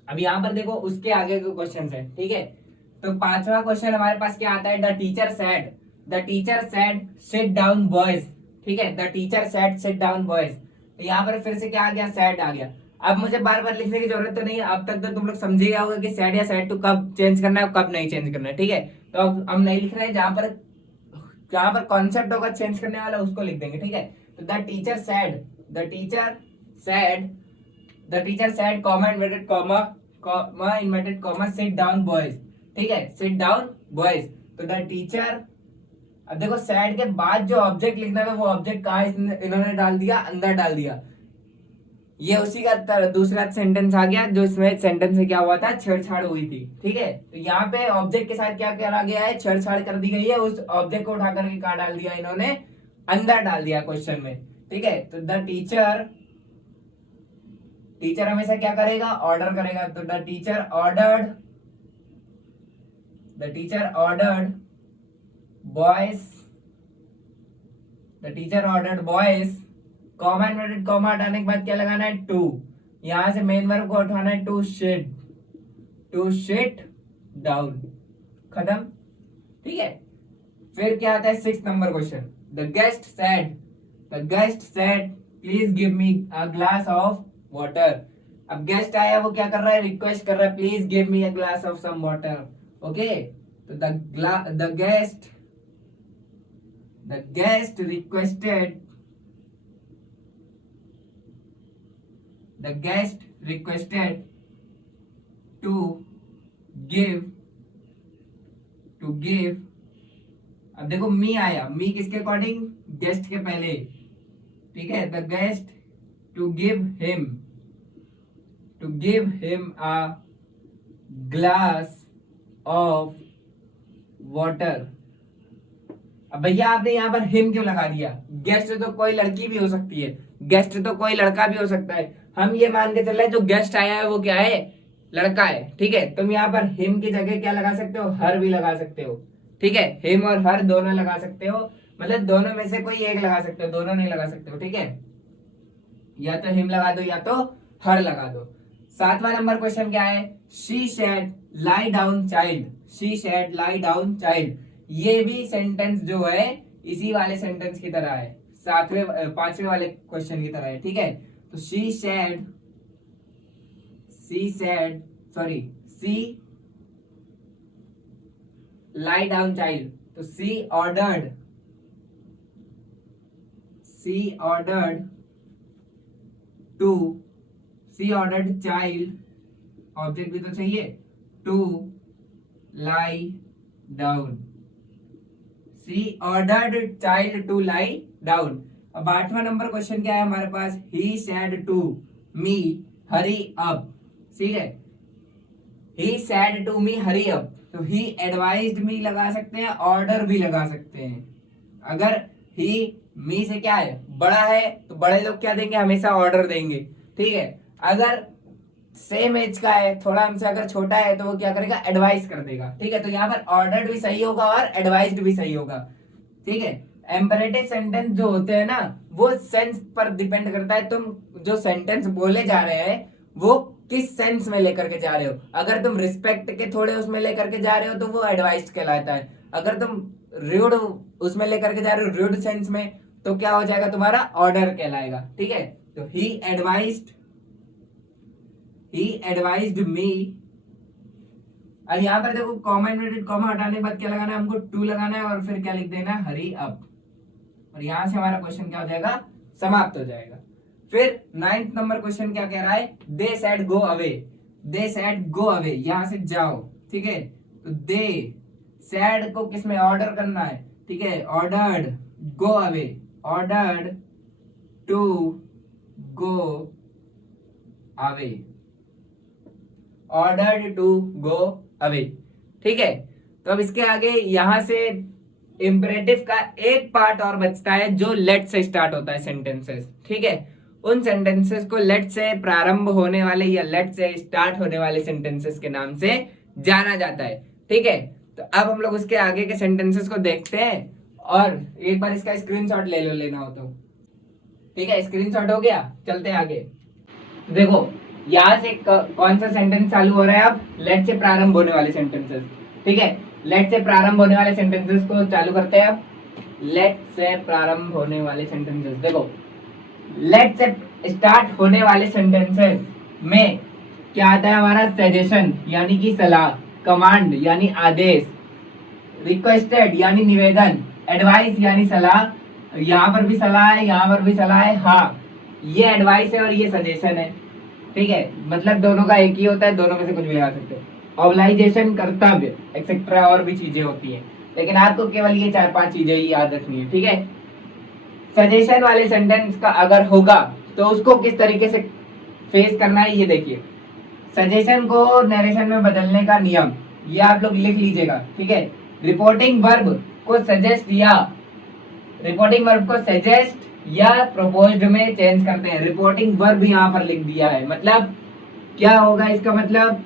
अब यहाँ पर देखो उसके आगे के क्वेश्चन है। ठीक है, तो पांचवा क्वेश्चन हमारे पास क्या आता है, the teacher said sit down boys. ठीक है, the teacher said sit down boys, तो यहाँ पर फिर से क्या आ गया, सेड आ गया। अब मुझे बार बार लिखने की जरूरत तो नहीं है, अब तक तो तुम लोग समझे गया होगा कि सेड या सेड टू कब चेंज करना है, कब नहीं चेंज करना है। ठीक है, तो अब हम नहीं लिख रहे हैं, जहां पर कॉन्सेप्ट होगा चेंज करने वाला उसको लिख देंगे। ठीक है, तो the teacher said comma inverted comma sit down boys. ठीक है, सिट डाउन बॉयज, तो द टीचर, अब देखो सेड के बाद जो ऑब्जेक्ट लिखना था वो ऑब्जेक्ट कहाँ इन्होंने डाल दिया, अंदर डाल दिया। ये उसी का दूसरा सेंटेंस आ गया जो इसमें सेंटेंस में क्या हुआ था, छेड़छाड़ हुई थी। ठीक है, तो यहाँ पे ऑब्जेक्ट के साथ क्या करा गया है, छेड़छाड़ कर दी गई है, उस ऑब्जेक्ट को उठा करके कहाँ डाल दिया इन्होंने, अंदर डाल दिया क्वेश्चन में। ठीक है, तो द टीचर हमेशा क्या करेगा, ऑर्डर करेगा, तो the teacher ordered boys, comma inverted comma हटाने के बाद क्या लगाना है, टू, यहां से मेन वर्ब को उठाना है, टू शिट डाउन, खत्म। ठीक है, फिर क्या आता है, 6 number question, the guest said please give me a glass of water. अब गेस्ट आया, वो क्या कर रहा है, रिक्वेस्ट कर रहा है, please give me a glass of some water. Okay, तो the guest requested to give, अब देखो मी आया, मी किसके अकॉर्डिंग, गेस्ट के पहले। ठीक है, the guest to give him a glass of water. अब भैया आपने यहाँ पर हिम क्यों लगा दिया, गेस्ट तो कोई लड़की भी हो सकती है, गेस्ट तो कोई लड़का भी हो सकता है, हम ये मान के चल रहे हैं जो गेस्ट आया है वो क्या है, लड़का है, ठीक है, तुम यहाँ पर हिम की जगह क्या लगा सकते हो, हर भी लगा सकते हो, ठीक है, हिम और हर दोनों लगा सकते हो, मतलब दोनों में से कोई एक लगा सकते हो, दोनों नहीं लगा सकते हो, ठीक है, या तो हिम लगा दो या तो हर लगा दो। 7वां नंबर क्वेश्चन क्या है, she said lie down child, she said lie down child, ये भी सेंटेंस जो है इसी वाले सेंटेंस की तरह है, 5वें वाले क्वेश्चन की तरह है, ठीक है। तो शी लाई डाउन चाइल्ड, तो सी ऑर्डर्ड चाइल्ड, ऑब्जेक्ट भी तो चाहिए, to lie down, she ordered child to lie down. अब 8वां नंबर क्वेश्चन क्या है हमारे पास, he said to me hurry up, ठीक है, he said to me hurry up, तो ही एडवाइज्ड मी लगा सकते हैं, ऑर्डर भी लगा सकते हैं। अगर ही मी से क्या है, बड़ा है, तो बड़े लोग क्या देंगे, हमेशा ऑर्डर देंगे, ठीक है। अगर सेम एज का है, थोड़ा हमसे अगर छोटा है, तो वो क्या करेगा, एडवाइस कर देगा, ठीक है। तो यहाँ पर ऑर्डर्ड भी सही होगा और एडवाइज्ड भी सही होगा, ठीक है। एम्परेटिव सेंटेंस जो होते हैं ना, वो सेंस पर डिपेंड करता है, तुम जो सेंटेंस बोले जा रहे हैं वो किस सेंस में लेकर के जा रहे हो। अगर तुम रिस्पेक्ट के थोड़े उसमें लेकर के जा रहे हो तो वो एडवाइस कहलाता है, अगर तुम रूड उसमें लेकर के जा रहे हो, रूड सेंस में, तो क्या हो जाएगा, तुम्हारा ऑर्डर कहलाएगा, ठीक है। तो ही एडवाइज्ड मी, अब यहाँ पर देखो कॉमा इन्वर्टेड कॉमा हटाने के बाद क्या लगाना है, हमको टू लगाना है और फिर क्या लिख देना है, हरी अप, और यहां से हमारा क्वेश्चन क्या हो जाएगा, समाप्त हो जाएगा। फिर 9th नंबर क्वेश्चन क्या कह रहा है, they said go away, they said go away, यहां से जाओ, ठीक है। तो दे सेड को किसमें ऑर्डर करना है, ठीक है, ordered go away, ordered to go away, ordered to go away, ठीक है। तो अब इसके आगे यहां से इम्परेटिव का एक पार्ट और बचता है जो लेट से स्टार्ट होता है सेंटेंसेस, ठीक है। उन सेंटेंसेस को लेट से प्रारंभ होने वाले या लेट से स्टार्ट होने वाले सेंटेंसेस के नाम से जाना जाता है, ठीक है। तो अब हम लोग उसके आगे के सेंटेंसेस को देखते हैं और एक बार इसका स्क्रीनशॉट ले लो, लेना हो तो, ठीक है। स्क्रीनशॉट हो गया, चलते हैं आगे। देखो यहाँ से कौन सा सेंटेंस चालू हो रहा है, अब लेट से प्रारंभ होने वाले सेंटेंसेस, ठीक है। लेट से प्रारंभ होने वाले सेंटेंसेस को चालू करते हैं। अब लेट से प्रारंभ होने वाले सेंटेंसेस, देखो लेट से स्टार्ट होने वाले सेंटेंसेस में क्या आता है हमारा, सजेशन यानी कि सलाह, कमांड यानी आदेश, रिक्वेस्टेड यानी निवेदन, एडवाइस यानी सलाह, यहाँ पर भी सलाह है, यहाँ पर भी सलाह है, हाँ ये एडवाइस है और ये सजेशन है, ठीक है। मतलब दोनों का एक ही होता है, दोनों में से कुछ भी लगा सकते हैं। ऑब्लाइजेशन, कर्तव्य एक्सेट्रा और भी चीजें होती हैं, लेकिन आपको केवल ये 4-5 चीजें ही याद रखनी है, ठीक है। सजेशन वाले सेंटेंस का अगर होगा तो उसको किस तरीके से फेस करना है, ये देखिए। सजेशन को नरेशन में बदलने का नियम, ये आप लोग लिख लीजिएगा, ठीक है। रिपोर्टिंग वर्ब को सजेस्ट या प्रपोज्ड में चेंज करते हैं, रिपोर्टिंग वर्ब यहाँ पर लिख दिया है, मतलब क्या होगा इसका मतलब,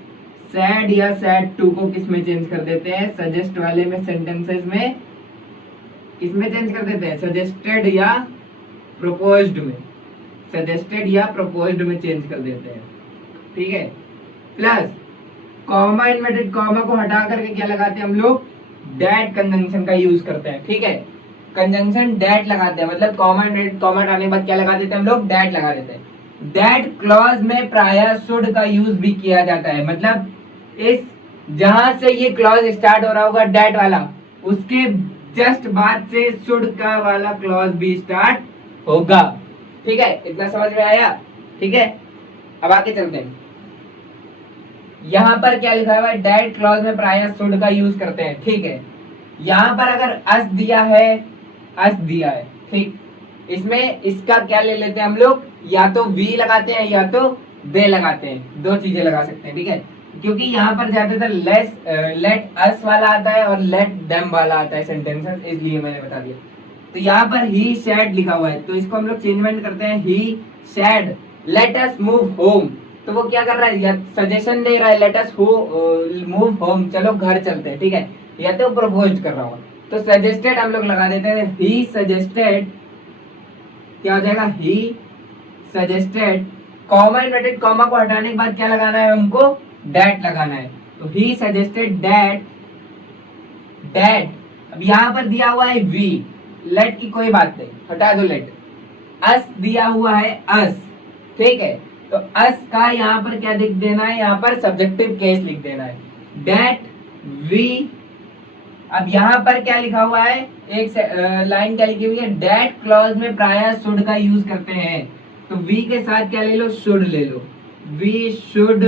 सैड या सैड टू को किस में चेंज कर देते हैं, सजेस्ट वाले में सेंटेंसेस में किस में चेंज कर देते हैं, सजेस्टेड या प्रपोज्ड में, सजेस्टेड या प्रपोज्ड में चेंज कर देते हैं, ठीक है। प्लस कॉमा इन्वर्टेड कॉमा को हटा करके क्या लगाते हैं हम लोग, दैट कंजंक्शन का यूज करते हैं, ठीक है। कंजंक्शन दैट लगाते हैं, मतलब कॉमा इन्वर्टेड कॉमा हटाने के बाद क्या लगा देते हैं हम लोग, दैट लगा देते हैं। दैट क्लॉज में प्रायः शुड का यूज भी किया जाता है, मतलब इस जहां से ये क्लॉज स्टार्ट हो रहा होगा दैट वाला, उसके जस्ट बाद से शुड का वाला क्लॉज भी स्टार्ट होगा, ठीक है। इतना समझ में आया, ठीक है। अब आगे चलते हैं, यहाँ पर क्या लिखा हुआ है, दैट क्लॉज में प्रायः शुड का यूज करते हैं, ठीक है। यहाँ पर अगर अस दिया है, ठीक, इसमें इसका क्या ले लेते हैं हम लोग, या तो वी लगाते हैं या तो दे लगाते हैं, दो चीजें लगा सकते हैं, ठीक है। क्योंकि यहाँ पर ज्यादातर लेट अस वाला आता है और लेट देम वाला आता है सेंटेंसेस, इसलिए मैंने बता दिया। तो यहाँ पर ही सैड लिखा हुआ है, तो इसको हम लोग चेंजमेंट करते हैं, he said let us move home, तो वो क्या कर रहा है, या सजेशन दे रहा है, लेट अस मूव होम, चलो घर चलते हैं, ठीक है, या तो प्रपोज कर रहा हो। तो सजेस्टेड हम लोग लगा देते हैं, ही सजेस्टेड, क्या हो जाएगा, he suggested, comma inverted comma को हटाने के बाद क्या लगाना है हमको, दैट लगाना है। तो ही सजेस्टेड दैट, दैट, अब यहां पर दिया हुआ है वी, लेट की कोई बात नहीं, हटा दो लेट, अस दिया हुआ है अस, ठीक है, तो अस का यहाँ पर क्या लिख देना है, यहाँ पर सब्जेक्टिव केस लिख देना है, दैट वी। अब यहाँ पर क्या लिखा हुआ है, एक लाइन क्या लिखी हुई है, दैट क्लॉज में प्रायः शुड का यूज करते हैं, तो वी के साथ क्या ले लो, शुड ले लो, we should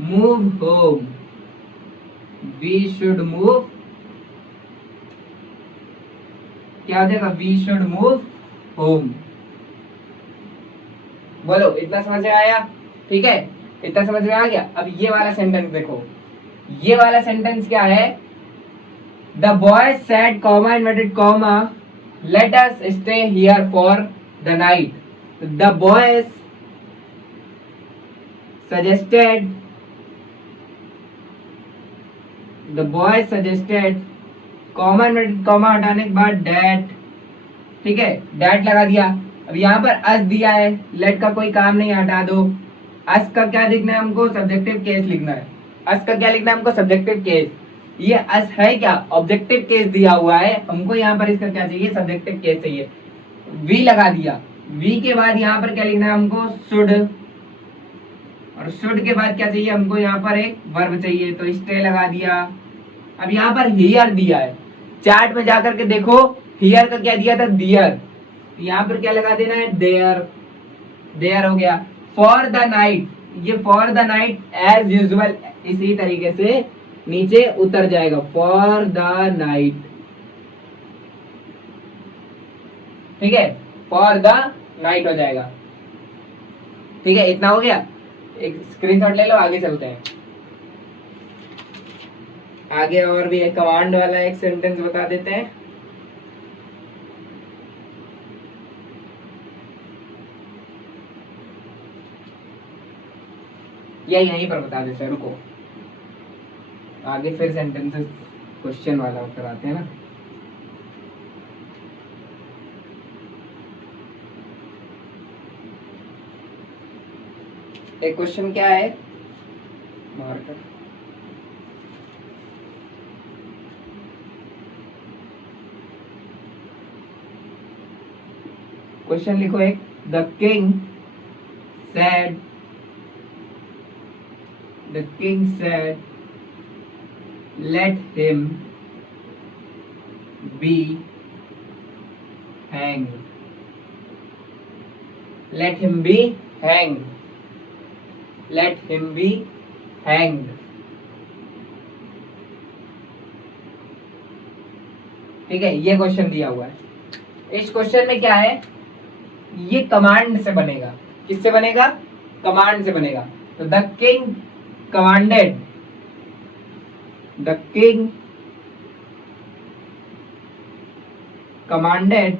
move home, we should move, क्या हो जाएगा, वी शुड मूव होम। बोलो इतना समझ में आया, ठीक है, इतना समझ में आ गया। अब ये वाला सेंटेंस देखो, ये वाला सेंटेंस क्या है, the boy said comma inverted comma let us stay here for the night, the boys suggested, the boys suggested, comma inverted comma हटाने के बाद डैट, ठीक है, डैट लगा दिया। अब यहाँ पर अस दिया है, लेट का कोई काम नहीं, हटा दो। अस का क्या लिखना है हमको, सब्जेक्टिव केस लिखना है, अस का क्या लिखना है हमको, सब्जेक्टिव केस। ये अस है क्या, ऑब्जेक्टिव केस दिया हुआ है हमको, यहाँ पर इसका क्या चाहिए, सब्जेक्टिव केस चाहिए, वी लगा दिया। वी के बाद यहाँ पर क्या लिखना है हमको, शुड, और शुड के बाद क्या चाहिए हमको, यहाँ पर एक वर्ब चाहिए, तो स्टे लगा दिया। अब यहाँ पर हियर दिया है, चार्ट में जाकर के देखो, हियर का क्या दिया था, दियर, यहाँ पर क्या लगा देना है, देयर, देयर हो गया। फॉर द नाइट, ये for the night as usual इसी तरीके से नीचे उतर जाएगा, फॉर द नाइट, ठीक है, फॉर द नाइट हो जाएगा, ठीक है, इतना हो गया। एक स्क्रीनशॉट ले लो, आगे चलते हैं। आगे और भी एक कमांड वाला एक सेंटेंस बता देते हैं। या यहीं पर बता देते हैं, रुको, आगे फिर सेंटेंसेस क्वेश्चन वाला उत्तर आते हैं ना। एक क्वेश्चन क्या है, मार्कर, क्वेश्चन लिखो एक, the king said, the king said let him be hanged, let him be hanged, let him be hanged, ठीक है, ये क्वेश्चन दिया हुआ है। इस क्वेश्चन में क्या है, ये कमांड से बनेगा, किससे बनेगा, कमांड से बनेगा। तो the king commanded, the king commanded,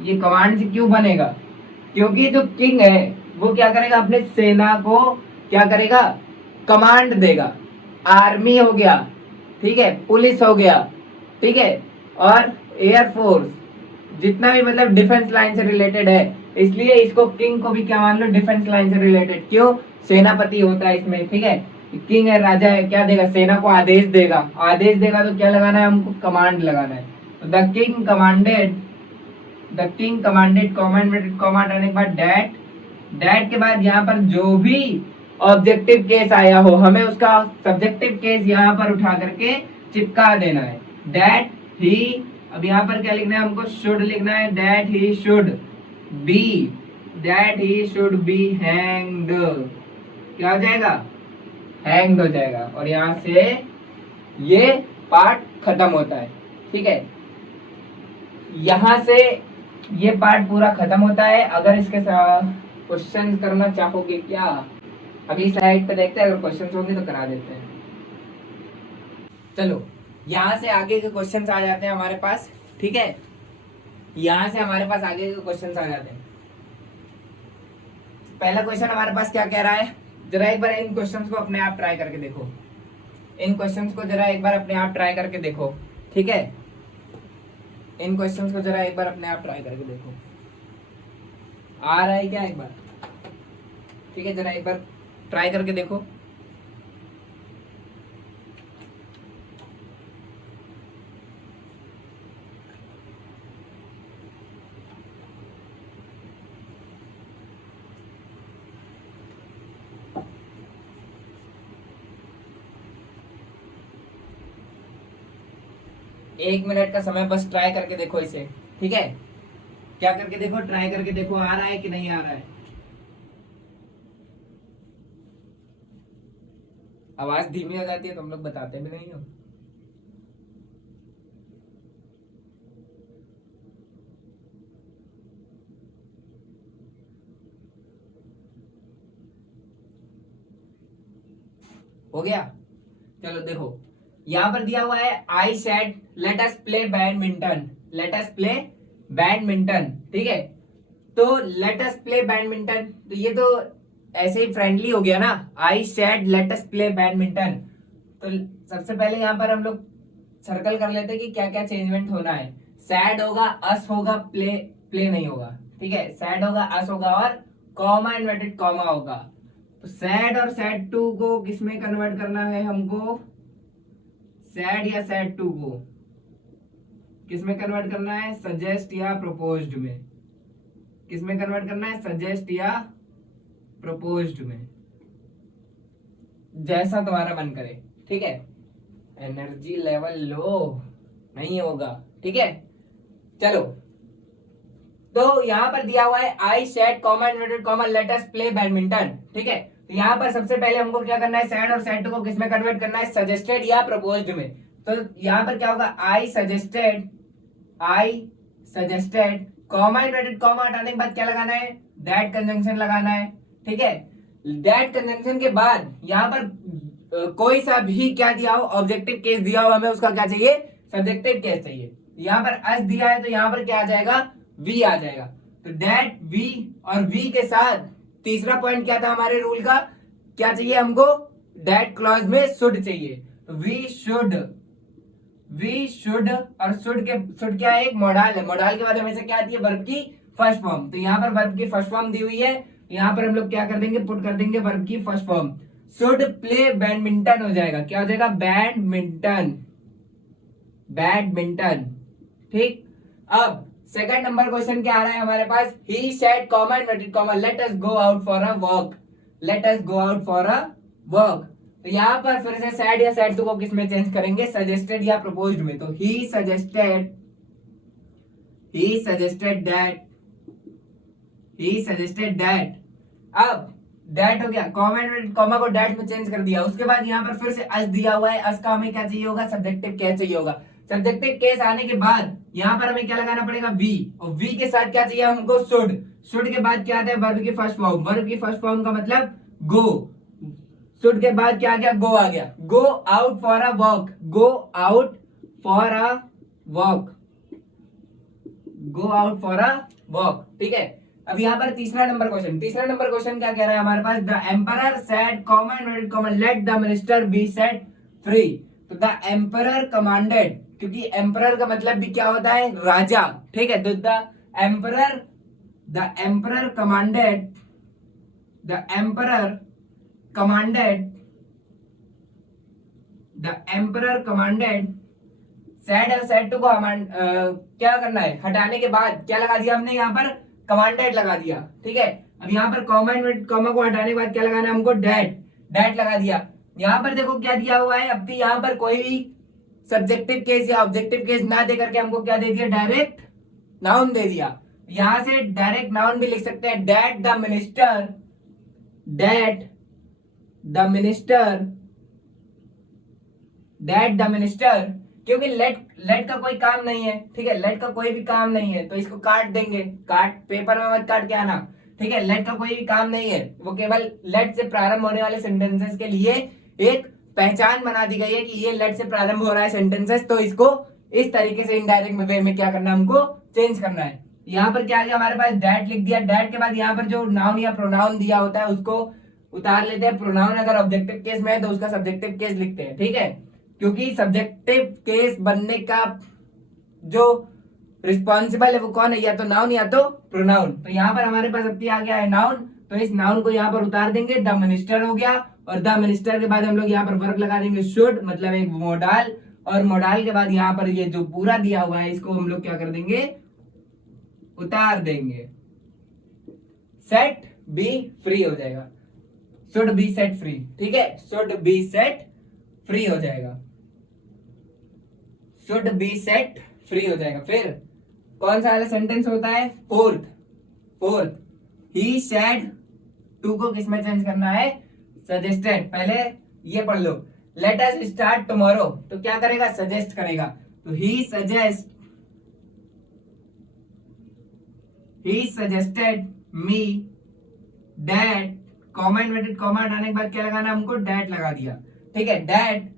ये कमांड से क्यों बनेगा, क्योंकि जो किंग है वो क्या करेगा, अपने सेना को क्या करेगा, कमांड देगा। आर्मी हो गया, ठीक है, पुलिस हो गया, ठीक है, और एयरफोर्स, जितना भी मतलब डिफेंस लाइन से रिलेटेड है, इसलिए इसको किंग को भी क्या मान लो, डिफेंस लाइन से रिलेटेड। क्यों, सेनापति होता है इसमें, ठीक है, किंग है, राजा है, क्या देगा, सेना को आदेश देगा, आदेश देगा तो क्या लगाना है हमको, कमांड लगाना है। तो the king commanded, the king commanded, commanded comma हटाने के बाद डैट, डैट के बाद यहाँ पर जो भी ऑब्जेक्टिव केस आया हो, हमें उसका सब्जेक्टिव केस यहाँ पर उठा करके चिपका देना है, डैट ही। अब यहाँ पर क्या लिखना है हमको, शुड लिखना है, that he should be, that he should be hanged, क्या हो जाएगा, हैंग्ड हो जाएगा, और यहां से ये पार्ट खत्म होता है, ठीक है, यहां से ये पार्ट पूरा खत्म होता है। अगर इसके साथ क्वेश्चन करना चाहोगे क्या, अगली स्लाइड पे देखते हैं, अगर क्वेश्चन होंगे तो करा देते हैं। चलो यहाँ से आगे के क्वेश्चन आ जाते हैं हमारे पास, ठीक है। यहां से हमारे पास आगे के क्वेश्चन आ जाते हैं। पहला क्वेश्चन हमारे पास क्या कह रहा है, जरा एक बार इन क्वेश्चंस को अपने आप ट्राई करके देखो। इन क्वेश्चंस को जरा एक बार अपने आप ट्राई करके देखो, ठीक है। इन क्वेश्चंस को जरा एक बार अपने आप ट्राई करके देखो, आ रहा है क्या एक बार, ठीक है। जरा एक बार ट्राई करके देखो। एक मिनट का समय बस ट्राई करके देखो इसे, ठीक है। क्या करके देखो, ट्राई करके देखो, आ रहा है कि नहीं आ रहा है। आवाज धीमी हो जाती है, तुम लोग बताते भी नहीं हो। हो गया, चलो देखो यहां पर दिया हुआ है I said let us play badminton, let us play badminton, ठीक है। तो लेट अस प्ले बैडमिंटन, तो ये तो ऐसे ही फ्रेंडली हो गया ना, I said let us play badminton. तो सबसे पहले यहाँ पर हम लोग सर्कल कर लेते हैं कि क्या क्या चेंजमेंट होना है। सैड होगा, अस होगा, प्ले प्ले नहीं होगा, ठीक है। सैड होगा, अस होगा और कॉमा इन्वर्टेड कॉमा होगा। तो सैड और सैड टू को किसमें कन्वर्ट करना है हमको, सैड या सैड टू को किसमें कन्वर्ट करना है, सजेस्ट या प्रपोज्ड में। किसमें कन्वर्ट करना है, सजेस्ट या प्रपोज्ड में, जैसा तुम्हारा मन करे, ठीक है। एनर्जी लेवल लो नहीं होगा, ठीक है। चलो तो यहां पर दिया हुआ है I said comma inverted comma let us play badminton, ठीक है। तो यहाँ पर सबसे पहले हमको क्या करना है, सैड और सैड टू को किसमें कन्वर्ट करना है, सजेस्टेड या प्रपोज्ड में। तो यहाँ पर क्या होगा, I suggested comma inverted comma हटाने के बाद क्या लगाना है, दैट कंजंक्शन लगाना है, ठीक है। दैट कंजंक्शन के बाद यहाँ पर कोई सा भी क्या दिया हो, ऑब्जेक्टिव केस दिया हो, हमें उसका क्या चाहिए, सब्जेक्टिव केस चाहिए। यहाँ पर अस दिया है तो यहाँ पर क्या आ जाएगा, वी आ जाएगा। तो दैट वी और वी के साथ तीसरा पॉइंट क्या था हमारे रूल का, क्या चाहिए हमको, दैट क्लॉज में शुड चाहिए। तो वी शुड और शुड क्या है, एक मॉडल है। मॉडल के बाद हमेशा क्या आती है, वर्ब की फर्स्ट फॉर्म। तो यहाँ पर वर्ब की फर्स्ट फॉर्म दी हुई है, यहाँ पर हम लोग क्या कर देंगे, पुट कर देंगे वर्ब की first form. Should play badminton हो जाएगा, क्या हो जाएगा, बैडमिंटन, ठीक। अब सेकंड नंबर क्वेश्चन क्या आ रहा है हमारे पास, he said comma inverted comma let us go out for a walk, let us go out for a walk. तो यहाँ पर फिर से सैड या सैड टू को किसमें चेंज करेंगे, सजेस्टेड या प्रपोज्ड में। तो ही सजेस्टेड दैट। अब दैट हो गया, कॉमा को दैट में चेंज कर दिया। उसके बाद यहाँ पर फिर से अस दिया हुआ है, अस का हमें क्या चाहिए होगा, सब्जेक्टिव केस चाहिए होगा। सब्जेक्टिव केस आने के बाद यहाँ पर हमें क्या लगाना पड़ेगा, वी, और वी के साथ क्या चाहिए हमको, शुड। शुड के बाद क्या आता है, वर्ब की फर्स्ट फॉर्म। वर्ब की फर्स्ट फॉर्म का मतलब गो। शुड के बाद क्या आ गया, गो आ गया। गो out for a walk, go out for a walk, go out for a walk, ठीक है। अब यहाँ पर तीसरा नंबर क्वेश्चन क्या कह रहा है हमारे पास, the emperor said comma inverted comma let the minister be set free. तो द एम्परर कमांडेड, क्योंकि एम्परर का मतलब भी क्या होता है, राजा, ठीक है। तो द एम्परर कमांडेड सैड और सैड टू को क्या करना है, हटाने के बाद क्या लगा दिया हमने, यहाँ पर कमांडेड लगा दिया, ठीक है। अब यहाँ पर कॉमा को हटाने के बाद क्या लगाना है हमको, डेट लगा दिया। यहाँ पर देखो क्या दिया हुआ है, अब भी यहाँ पर कोई भी सब्जेक्टिव केस या ऑब्जेक्टिव केस ना दे करके हमको क्या दे दिया, डायरेक्ट नाउन दे दिया। यहां से डायरेक्ट नाउन भी लिख सकते हैं, दैट द मिनिस्टर, क्योंकि लेट का कोई काम नहीं है, ठीक है। लेट का कोई भी काम नहीं है तो इसको काट देंगे, पेपर में मत काट के आना, ठीक है। लेट का कोई भी काम नहीं है, वो केवल लेट से प्रारंभ होने वाले सेंटेंसेस के लिए एक पहचान बना दी गई है कि ये लेट से प्रारंभ हो रहा है सेंटेंसेस, तो इसको इस तरीके से इनडायरेक्ट वे में क्या करना है हमको चेंज करना है। यहाँ पर क्या किया हमारे पास दैट लिख दिया, दैट के बाद यहाँ पर जो नाउन या प्रोनाउन दिया होता है उसको उतार लेते हैं। प्रोनाउन अगर ऑब्जेक्टिव केस में है तो उसका सब्जेक्टिव केस लिखते हैं, ठीक है, क्योंकि सब्जेक्टिव केस बनने का जो रिस्पॉन्सिबल है वो कौन है, या तो नाउन या तो प्रोनाउन। तो यहाँ पर हमारे पास अब आ गया है नाउन, तो इस नाउन को यहाँ पर उतार देंगे, द मिनिस्टर हो गया, और द मिनिस्टर के बाद हम लोग यहाँ पर वर्ब लगा देंगे शुड, मतलब एक मोडाल, और मोडाल के बाद यहाँ पर ये जो पूरा दिया हुआ है इसको हम लोग क्या कर देंगे, उतार देंगे। सेट बी फ्री हो जाएगा, शुड बी सेट फ्री, ठीक है, शुड बी सेट फ्री हो जाएगा, शुड बी सेट फ्री हो जाएगा। फिर कौन सा वाला सेंटेंस होता है, fourth, fourth, he said, to को किसमें चेंज करना है, सजेस्टेड। पहले ये पढ़ लो, लेट अस स्टार्ट टुमारो, तो क्या करेगा, सजेस्ट करेगा, तो he suggested me that, comma inverted comma हटाने के बाद क्या लगाना हमको, डैट लगा दिया, ठीक है, डैट।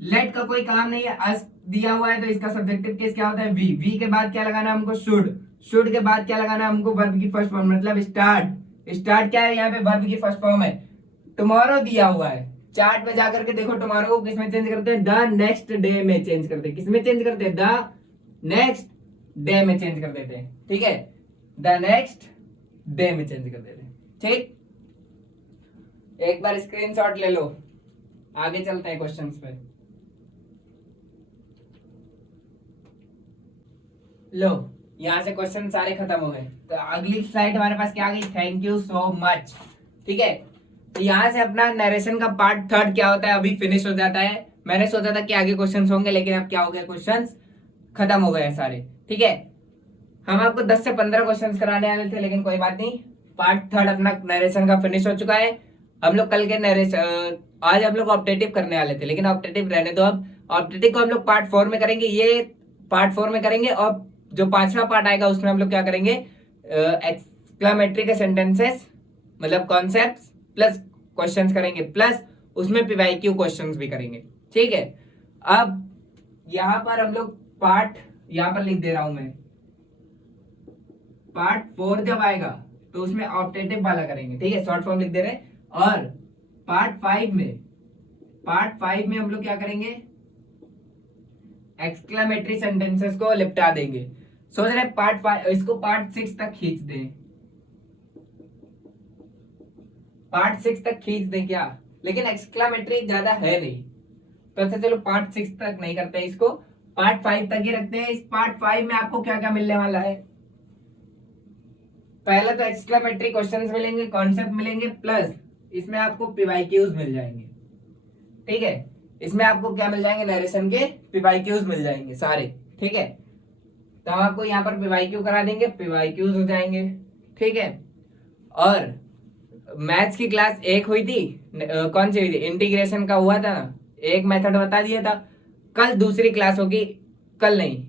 लेट का कोई काम नहीं है, अस दिया हुआ है तो इसका सब्जेक्टिव केस क्या होता है, वी, वी के बाद क्या लगाना हमको, शुड, शुड के बाद क्या लगाना हमको, वर्ब की फर्स्ट फॉर्म, मतलब स्टार्ट, स्टार्ट क्या है यहाँ पे, वर्ब की फर्स्ट फॉर्म है। टुमारो दिया हुआ है, चार्ट में जाकर के देखो टुमारो को किसमें चेंज करते हैं, द नेक्स्ट डे में चेंज करते हैं, किसमें चेंज करते हैं, द नेक्स्ट डे में चेंज कर देते हैं, ठीक है, द नेक्स्ट डे में चेंज कर देते हैं, ठीक। एक बार स्क्रीनशॉट ले लो, आगे चलते हैं क्वेश्चंस पे। लो, यहां से क्वेश्चन सारे खत्म हो गए, तो अगली स्लाइड हमारे पास क्या आ गई, थैंक यू सो मच, ठीक है। तो यहाँ से अपना नरेशन का पार्ट थर्ड क्या होता है अभी फिनिश हो जाता है। मैंने सोचा था कि आगे क्वेश्चंस होंगे, लेकिन अब क्या हो गया, क्वेश्चंस खत्म हो गए सारे, ठीक है। हम आपको 10 से 15 क्वेश्चंस कराने वाले थे, लेकिन कोई बात नहीं, पार्ट थर्ड अपना नरेशन का फिनिश हो चुका है। हम लोग कल के नरेशन, आज हम लोग ऑप्टेटिव करने वाले थे, लेकिन ऑप्टेटिव रहने दो, अब ऑप्टेटिव को हम लोग पार्ट 4 में करेंगे, ये पार्ट 4 में करेंगे, और जो 5वां पार्ट आएगा उसमें हम लोग क्या करेंगे, एक्सक्लेमेटरी के सेंटेंसेस, मतलब कॉन्सेप्ट्स प्लस क्वेश्चंस करेंगे, प्लस उसमें पीवाईक्यू क्वेश्चंस भी करेंगे, ठीक है। अब यहां पर हम लोग पार्ट, यहां पर लिख दे रहा हूं मैं, पार्ट 4 जब आएगा तो उसमें ऑप्टेटिव वाला करेंगे, ठीक है, शॉर्ट फॉर्म लिख दे रहे हैं। और पार्ट 5 में हम लोग क्या करेंगे, एक्सक्लेमेटरी सेंटेंसेस को लिपटा देंगे। सोच रहे पार्ट 5 इसको पार्ट 6 तक खींच दें, पार्ट 6 तक खींच दें क्या, लेकिन एक्सक्लेमेटरी ज्यादा है नहीं, तो अच्छा चलो पार्ट 6 तक नहीं करते हैं, इसको पार्ट 5 तक ही रखते हैं। इस पार्ट 5 में आपको क्या क्या मिलने वाला है, पहले तो एक्सक्लेमेटरी क्वेश्चंस मिलेंगे, कॉन्सेप्ट मिलेंगे, प्लस इसमें आपको पीवाईक्यूज मिल जाएंगे, ठीक है, इसमें आपको क्या मिल जाएंगे, नरेशन के पीवाईक्यूज मिल जाएंगे सारे, ठीक है। तो हम आपको यहाँ पर पीवाईक्यू करा देंगे, पीवाईक्यूज हो जाएंगे, ठीक है। और मैथ्स की क्लास 1 हुई थी, कौन सी हुई थी, इंटीग्रेशन का हुआ था ना, एक मेथड बता दिया था। कल दूसरी क्लास होगी, कल नहीं,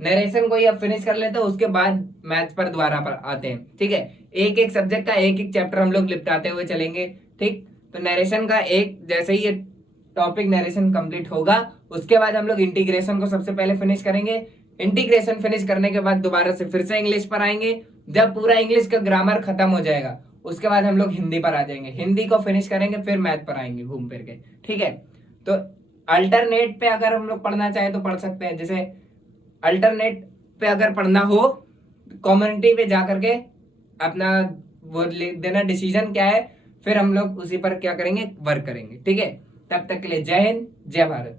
नरेशन को ही अब फिनिश कर लेते हैं, उसके बाद मैथ्स पर दोबारा पर आते हैं, ठीक है। एक एक सब्जेक्ट का एक एक चैप्टर हम लोग निपटाते हुए चलेंगे, ठीक। तो नरेशन का एक, जैसे ही ये टॉपिक नरेशन कंप्लीट होगा उसके बाद हम लोग इंटीग्रेशन को सबसे पहले फिनिश करेंगे। इंटीग्रेशन फिनिश करने के बाद दोबारा से फिर से इंग्लिश पर आएंगे। जब पूरा इंग्लिश का ग्रामर खत्म हो जाएगा उसके बाद हम लोग हिंदी पर आ जाएंगे, हिंदी को फिनिश करेंगे, फिर मैथ पर आएंगे घूम फिर के, ठीक है। तो अल्टरनेट पे अगर हम लोग पढ़ना चाहे तो पढ़ सकते हैं, जैसे अल्टरनेट पे अगर पढ़ना हो कम्युनिटी पे जाकर के अपना वो लिख देना डिसीजन क्या है, फिर हम लोग उसी पर क्या करेंगे, वर्क करेंगे, ठीक है। तब तक के लिए जय हिंद, जय भारत।